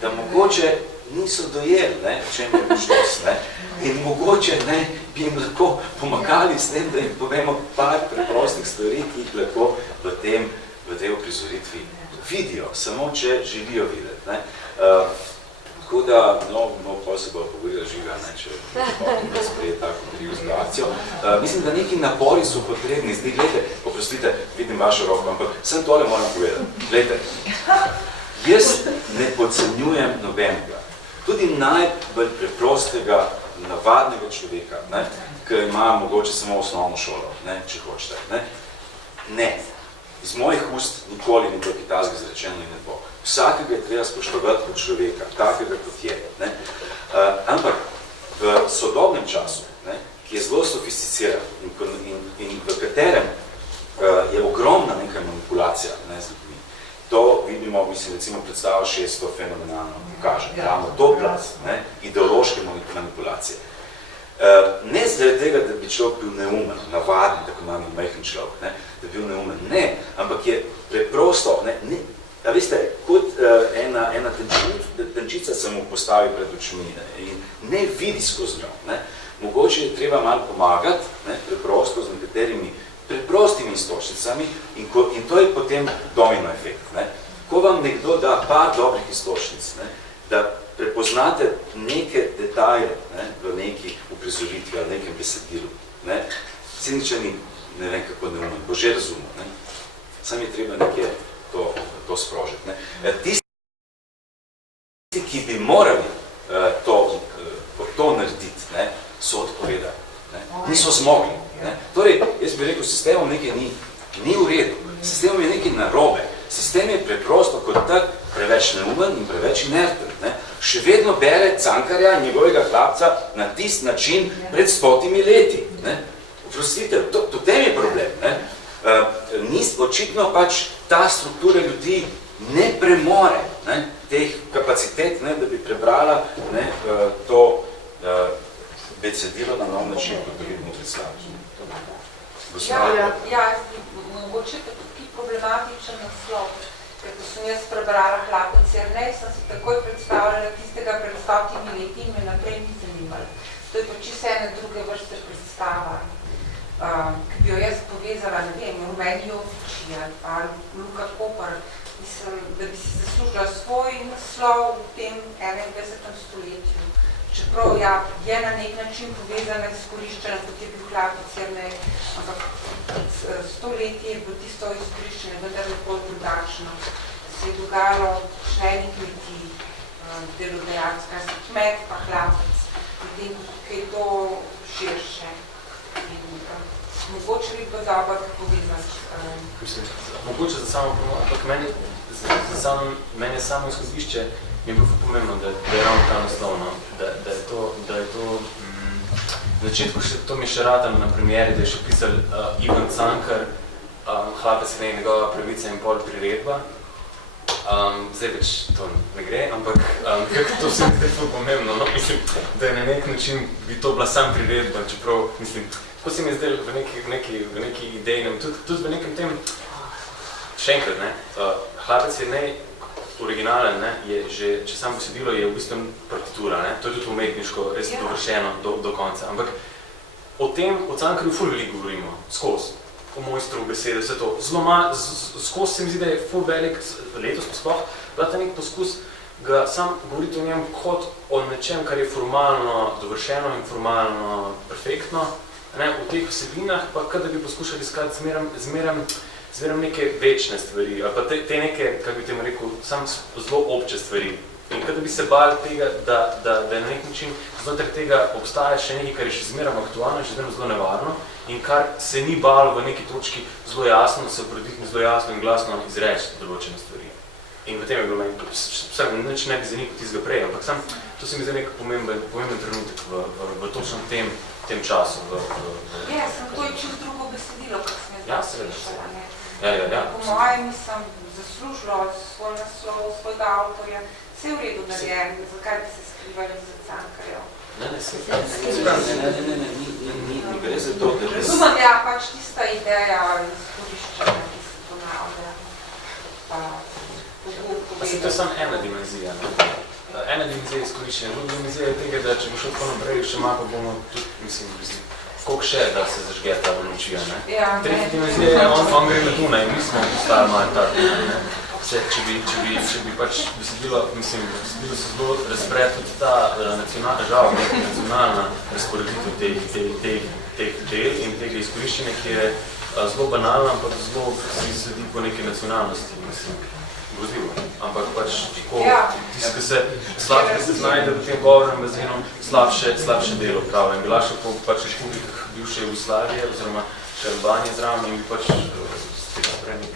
da mogoče niso dojeli, ne, če jim je šlos, ne, in mogoče ne, bi jim lahko pomagali s tem, da jim povemo par preprostih stvari, ki jih lahko v tej uprizoritvi vidijo, samo če želijo videti. Ne. Tako da, pa se bo pogovorila Žiga, ne, če ne sprejeti tako krivo akcijo. Mislim, da neki napori so potrebni. Zdaj, gledajte, oprostite, vidim vašo roko, ampak sem tole moram povedati. Gledajte, jaz ne podcenjujem nobenega. Tudi najbolj preprostega, navadnega človeka, ne, ki ima mogoče samo osnovno šolo, ne, če hočete. Ne. Iz mojih ust nikoli ni bilo kitajsko izrečeno in ne bo. Vsakega je treba spoštovati kot človeka, takega kot je. Ne? Ampak v sodobnem času, ne, ki je zelo sofisticiran in v katerem je ogromna neka manipulacija, ne, z ljudmi, to vidimo, mislim, recimo predstava 600 fenomenalno kaže, ravno to glas, ne, ideološke manipulacije. Ne zaradi tega, da bi človek bil neumen, navaden, tako imamo majhen človek, ne, da bi bil neumen, ne, ampak je preprosto, ne, a veste, kot ena tenčica se mu postavi pred očmi in ne vidi skozi njo. Ne. Mogoče je treba malo pomagati, ne, preprosto, z nekaterimi preprostimi istočnicami in to je potem domino efekt. Ne. Ko vam nekdo da par dobrih istočnic, ne, da prepoznate neke detajle, ne, v neki uprizoritvi ali nekem besedilu, ne, Siničani, ne vem kako neumen, bo že razumel, ne. Sam je treba nekje to sprožiti. Ne. Tisti, ki bi morali to narediti, ne, so odpovedali. Ne. Niso zmogli. Ne. Torej, jaz bi rekel, sistemom nekaj ni v redu. Sistemom je nekaj narobe. Sistem je preprosto kot tak preveč neumen in preveč inerten. Ne. Še vedno bere Cankarja in njegovega Hlapca na tist način pred 100 leti. Ne. Oprostite, to tem je problem. Ne. Očitno pač ta struktura ljudi ne premore, ne, teh kapacitet, ne, da bi prebrala, ne, to besedilo na nov način, kot bi mu predstavili. Mogoče taki problematičen naslov, ker ko sem jaz prebrala Hlapec Jernej, sem si takoj predstavljala tistega pred 100 leti in me naprej ni zanimalo. To je pa čisto ena druge vrste predstava, ki bi jo jaz povezala, ne vem, Rumeni Joviči ali Luka Koper, mislim, da bi si zaslužila svoj naslov v tem 21. stoletju. Čeprav je na nek način povezana z izkoriščenjem, kot je bil Hlapec Jernej, ampak 100 leti je bilo tisto izkoriščenje, vendar nekoliko drugačno. Se je dogajalo členi kmetij, delodajalska, kmet pa Hlapec, potem je to širše. Mogoče bi bilo dobro povezati. Mogoče za samo pomoč, ampak meni je samo izhodišče, mi je bilo pomembno, da je ravno ta naslov, no? da je to v začetku to mi še ratalo na premieri, da je še pisal Ivan Cankar, Hlapec Jernej, njegova pravica in pol priredba. Zdaj več to ne gre, ampak to se mi je pomembno, no? Mislim, da je na nek način bi to bila sam priredba, čeprav, mislim, ko se mi je zdel v neki idejnem, tudi v nekem tem, še enkrat, ne, Hlapec Jernej, originalen, ne, je že, če sam besedilo, je v bistvu partitura, ne, to je tudi umetniško, res dovršeno do konca, ampak o tem, o Cankarju ful veliko govorimo, skozi, o mojstru besede, vse to, skozi se mi zdi, da je ful velik, letos posploh, bila ta nek poskus, ga sam govoriti o njem kot o nečem, kar je formalno dovršeno in formalno perfektno, ne, v teh vsebinah, pa kada bi poskušali iskati zmeram neke večne stvari, ali pa te neke, kako bi temu rekel, sam zelo obče stvari, In kot da bi se bali tega, da je na nek način znotraj tega obstaja še nekaj, kar je še zmeraj aktualno, še zelo nevarno in kar se ni balo v neki točki zelo jasno, se oprediti zelo jasno in glasno izreči določene stvari. In v tem je bilo meni, nič ne bi zanikal tistega prej, ampak to se mi zdi nek pomemben trenutek v točno tem času. To je čisto drugo besedilo, kot sem jaz slišala. Ja. Po mojem nisem zaslužila svoj naslov, svojega avtorja, vse v redu narejen, zakaj bi se skrivali za Cankarjev. Ne gre za to, da razumem, ja, pač tista ideja izkoriščanja, ki se ponavlja. To je samo ena dimenzija. Ena dimenzija izkoriščanja, druga dimenzija je tega, da če bo šel tako naprej, še malo pa bomo tudi, mislim, koliko še, da se zažge ta lučija, ne? Tretja dimenzija je, on gre na Dunaj in mi smo postali malo ta Dunaj, ne? Če bi pač besedilo se zelo razpre tudi ta nacionalna razporeditev teh del in tega izkoriščenja, ki je zelo banalna, ampak zelo si sledi po neki nacionalnosti, mislim, grozljivo. Ampak pač tako, tisti, ki se slabše se znajde v tem govornem bazenu, slabše delo pravo. In bila še po pač republikah bivše Jugoslavije oziroma še Albanije zraven in bi pač z tega prej nek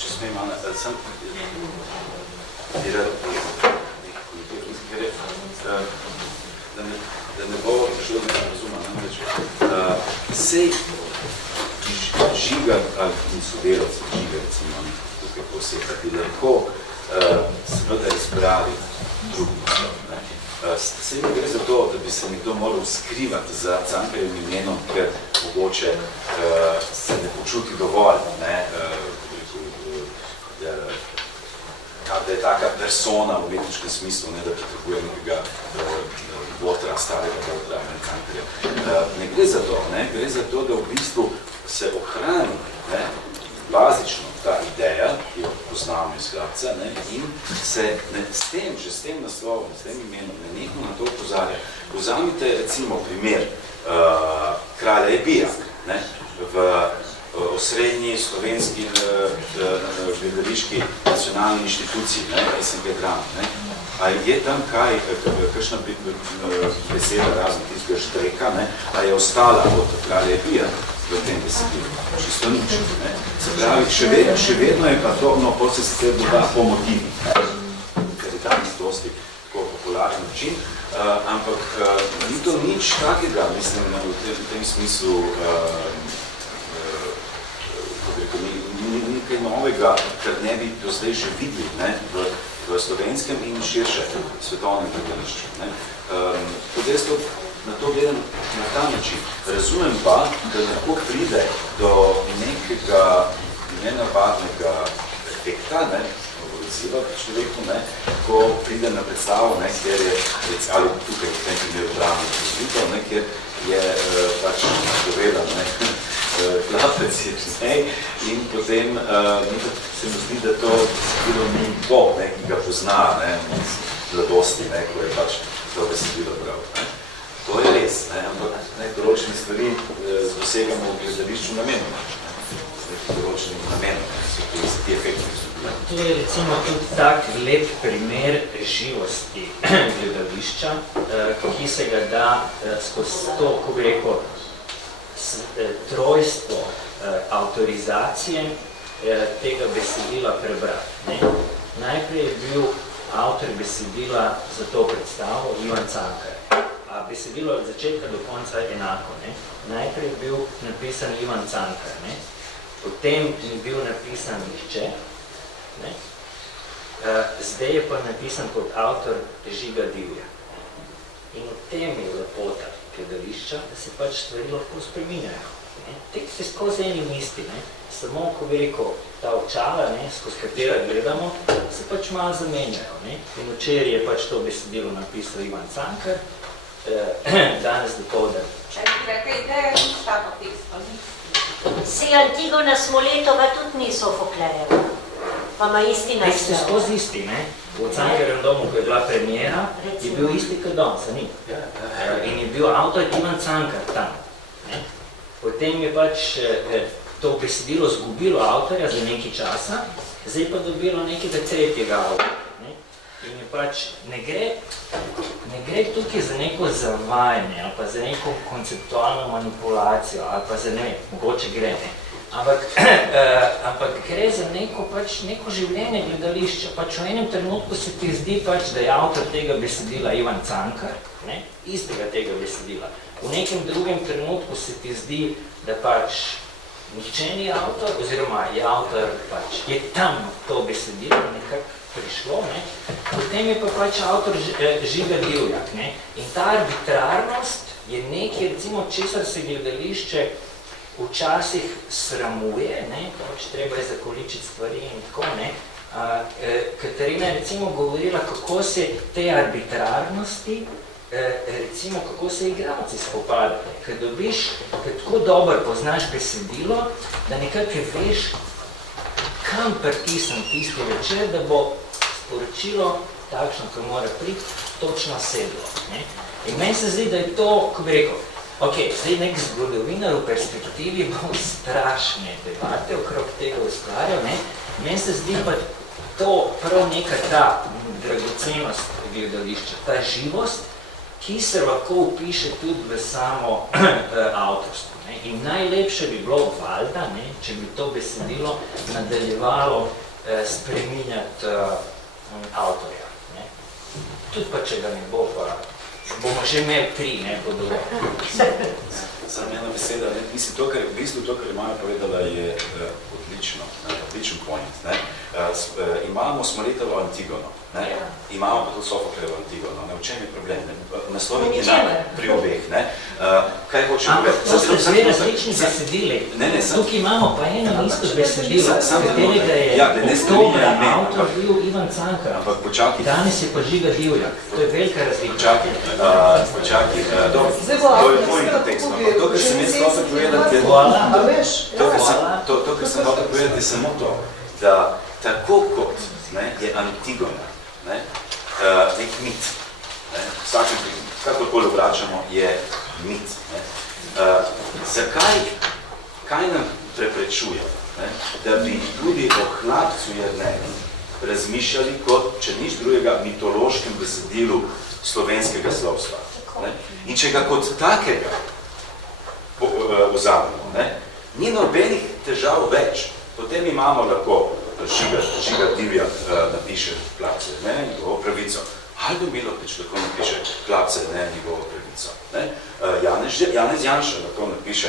Če smem, Ana, sem bi rad da ne bo prišlo, da ne razumem, namreč sej Žiga in sodelavci Žiga, recimo, tukaj posebej, bi lahko seveda izbrali drugi naslov. Sej ne gre za to, da bi se nekdo moral skrivati za Cankarjevim imenom, ker mogoče se ne počuti dovolj, da je taka persona v umetniškem smislu, da potrebuje nekega botra, starega botra, Cankarja. Ne gre za to, gre za to, da v bistvu se ohrani bazično ta ideja, ki jo poznamo iz Hlapca, in se že s tem naslovom, s tem imenom, nenehno na to opozarja. Vzamite recimo primer kralja Ebija v osrednji slovenski gledališki nacionalni inštituciji, SNG Drama. Ali je tam kaj, kakšna beseda razen tistega štreka, ali je ostala od kralja Ebija v tem besedilu? Čisto nič. Se pravi, še vedno je pa to, no, pot se sicer doda po motivi, ker je danes dosti tako popularen način, ampak ni to nič takega, mislim, v tem smislu, ni nekaj novega, kar ne bi do zdaj že videli v slovenskem in širše svetovnem gledališču. Tudi jaz na to gledam na ta način. Razumem pa, da lahko pride do nekega nenavadnega efekta, odziva človeku, ko pride na predstavo, kjer je, ali tukaj v tem primeru drama izvitev, kjer je pač povedal, Hlapec je čez in potem se mi zdi, da to besedilo ni to, ki ga pozna z mladosti, ko je pač to besedilo bral. To je res, ampak določene stvari dosegamo v gledališču namenoma. Določenim namenom so ti efekti izgubili. To je recimo tudi tak lep primer živosti gledališča, ki se ga da skozi to, ko bi rekel, trojstvo avtorizacije tega besedila prebrati. Najprej je bil avtor besedila za to predstavo Ivan Cankar. A besedilo od začetka do konca je enako. Najprej je bil napisan Ivan Cankar, potem je bil napisan nihče, zdaj je pa napisan kot avtor Žiga Divja. In v tem je lepota gledališča, da se pač stvari lahko spreminjajo. Tekst je skozi enim isti, samo, ko bi rekel, ta očala, skozi katera gledamo, se pač malo zamenjajo. In včeraj je pač to besedilo napisal Ivan Cankar, danes dopoldan. Reka ideja ni stava teksta, ni. Se Antigona Smoletova tudi ni Sofoklejeva, pa ima isti naslov. Tekst je skozi isti, V Cankarjevem domu, ko je bila premiera, je bil isti kot danes, ni? In je bil avtor Ivan Cankar tam. Potem je pač to besedilo zgubilo avtorja za nekaj časa, zdaj pa dobilo nekega tretjega avtorja. Ne? In je pač, ne gre tukaj za neko zavajanje ali pa za neko konceptualno manipulacijo ali pa za, ne vem, mogoče gre, ne. Ampak gre za neko življenje gledališča. Pač v enem trenutku se ti zdi pač, da je avtor tega besedila Ivan Cankar, ne, istega tega besedila. V nekem drugem trenutku se ti zdi, da pač nihče ni avtor, oziroma je avtor pač, je tam to besedilo nekako prišlo, ne. Potem je pa pač avtor Žiga Divjak, ne. In ta arbitrarnost je nekaj, recimo, česar se gledališče včasih sramuje, ne, pač treba je zakoličiti stvari in tako, ne. Katarina je recimo govorila, kako se te arbitrarnosti, recimo, kako se igralci spopadate. Ker dobiš, ker tako dobro poznaš besedilo, da nekako veš, kam pritisnem tisti večer, da bo sporočilo takšno, ko mora priti, točno sedlo, ne. In meni se zdi, da je to, ko bi rekel, ok, zdaj nek zgodovinar v perspektivi bo strašne debate okrog tega ustvarjal, ne. Meni se zdi pa to prav neka ta dragocenost gledališča, ta živost, ki se lahko upiše tudi v samo avtorstvo, ne. In najlepše bi bilo valjda, ne, če bi to besedilo nadaljevalo spreminjati avtorja, ne. Tudi pa, če ga ne bo, pa bomo že imeli 3, ne, bo dovolj. Samo ena beseda, ne, mislim, to, kar, v bistvu to, kar Maja povedala, je odlično, odličen point, ne. Imamo Smoletovo Antigono, ne, imamo pa tudi Sofoklejevo Antigono, ne, v čem je problem, ne, naslovnik je pri obeh, ne, kaj hočemo povedati? To so dve različni besedili, tukaj imamo pa eno isto besedilo, katerega je oktobra avtor bil Ivan Cankar, danes je pa Žiga Divjak, to je velika razlika. Počakaj, dobro, to je tvoj kontekst, ampak to, kar sem jaz hotel povedati, to, kar sem hotel povedati, je samo to, da tako kot je Antigona, nek mit, vsakem, kakorkoli obračamo, je mit. Zakaj, kaj nam preprečuje, da bi tudi o Hlapcu Jerneju razmišljali kot, če nič drugega, mitološkem besedilu slovenskega slovstva. In če ga kot takega vzamemo, ni nobenih težav več. Potem imamo lahko Žiga Divjak napiše Hlapce Jerneja, njegovo pravico. Aldo Milotič lahko napiše Hlapce Jerneja, njegovo pravico. Janez Janša lahko napiše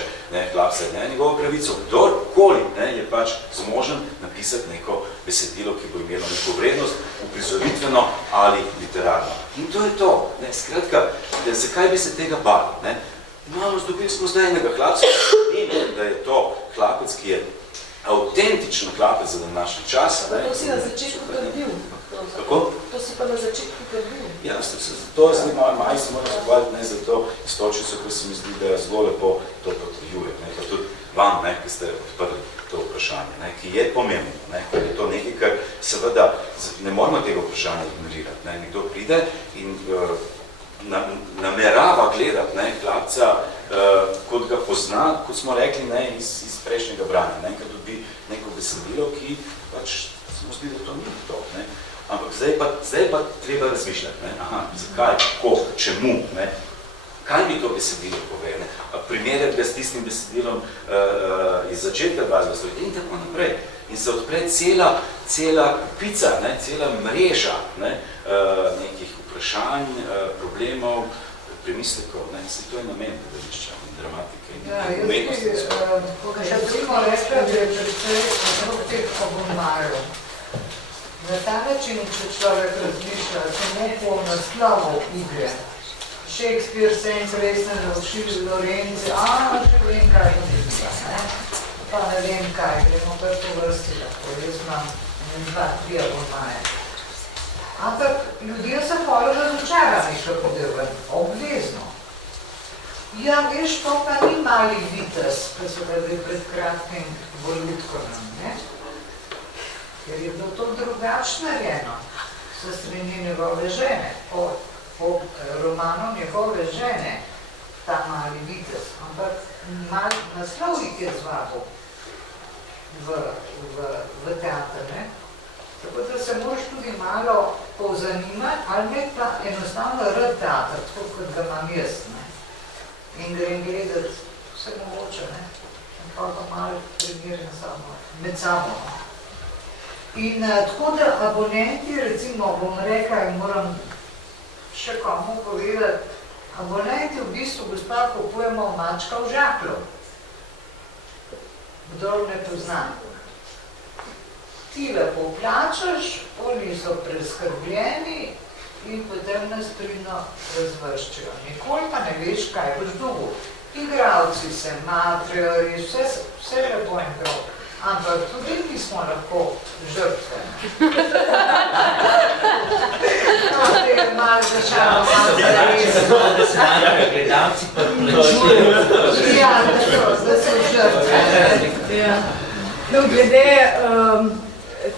Hlapce Jerneja, njegovo pravico. Kdorkoli je pač zmožen napisati neko besedilo, ki bo imelo neko vrednost, uprizoritveno ali literarno. In to je to. Skratka, zakaj bi se tega bali? Dobili smo zdaj enega hlapca, da je to hlapec, ki je avtentičen hlapec za današnji čas. To si na začetku trdil. Kako? To si pa na začetku trdil. Ja, to je zdaj moja Maja, se moram zahvaliti za to istočico, ko se mi zdi, da zelo lepo to potrjuje. Pa tudi vam, ki ste odprli to vprašanje, ki je pomembno, ker je to nekaj, kar seveda ne moramo tega vprašanja ignorirati. Nekdo pride in namerava gledati Hlapca, kot ga pozna, kot smo rekli, iz prejšnjega branja, ker dobi neko besedilo, ki pač se mu zdi, da to ni to. Ampak zdaj pa treba razmišljati, zakaj, kako, čemu, kaj mi to besedilo pove, primerjati ga s tistim besedilom iz začetka 20. stoletja in tako naprej. In se odpre cela pica, cela mreža nekih vprašanj, problemov, premislekov, to je namen gledališča in dramatike in umetnosti. Jaz bi rekla, da je precej okrog teh pogummarjev. Na ta način, če človek razmišlja samo po naslovu igre, Shakespeare se in prej se naučili Lorenzi, že vem, kaj je igla, pa ne vem kaj, gremo kar po vrsti, lahko jaz imam 2-3 abonmaje. Ampak ljudje so polo razočarani, kako delujem, obvezno. Ja, veš, to pa ni mali vitez, ki so ga zdaj pred kratkim volitkonem, ne? Ker je bilo to drugačno narejeno, s strani njegove žene, po romanu njegove žene, ta mali vitez, ampak naslov jih je zvabil. v teater. Ne? Tako da se moraš tudi malo pozanimati, ali ne pa enostavno rad teater, tako kot ga imam jaz. Ne? In grem gledati vse mogoče, ne? In pa malo primerjam med sabo. In tako da abonenti, recimo, bom rekla in moram še komu povedati, abonenti v bistvu, gospa, kupujemo mačka v žaklju. Kdor ne pozna. Ti lepo plačaš, oni so preskrbljeni in potem nas pridno razvrščajo. Nikoli pa ne veš, kaj boš dobil. Igralci se matrijo, vse lepo in prav. Ampak tudi mi smo lahko žrtve. No, te je malo začalo, malo zaresno. Da se malo gledalci pa plačujejo. Ja, da so žrtve. Ja. No, glede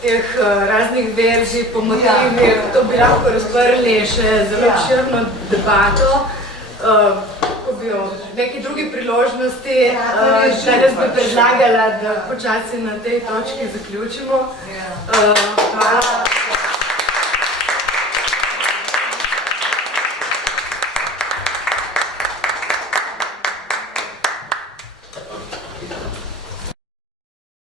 teh raznih verzij po motivih, to bi lahko razprli še zelo širno debato, ko bi o neki drugi priložnosti, danes bi predlagala, da počasi na tej točki zaključimo. Hvala.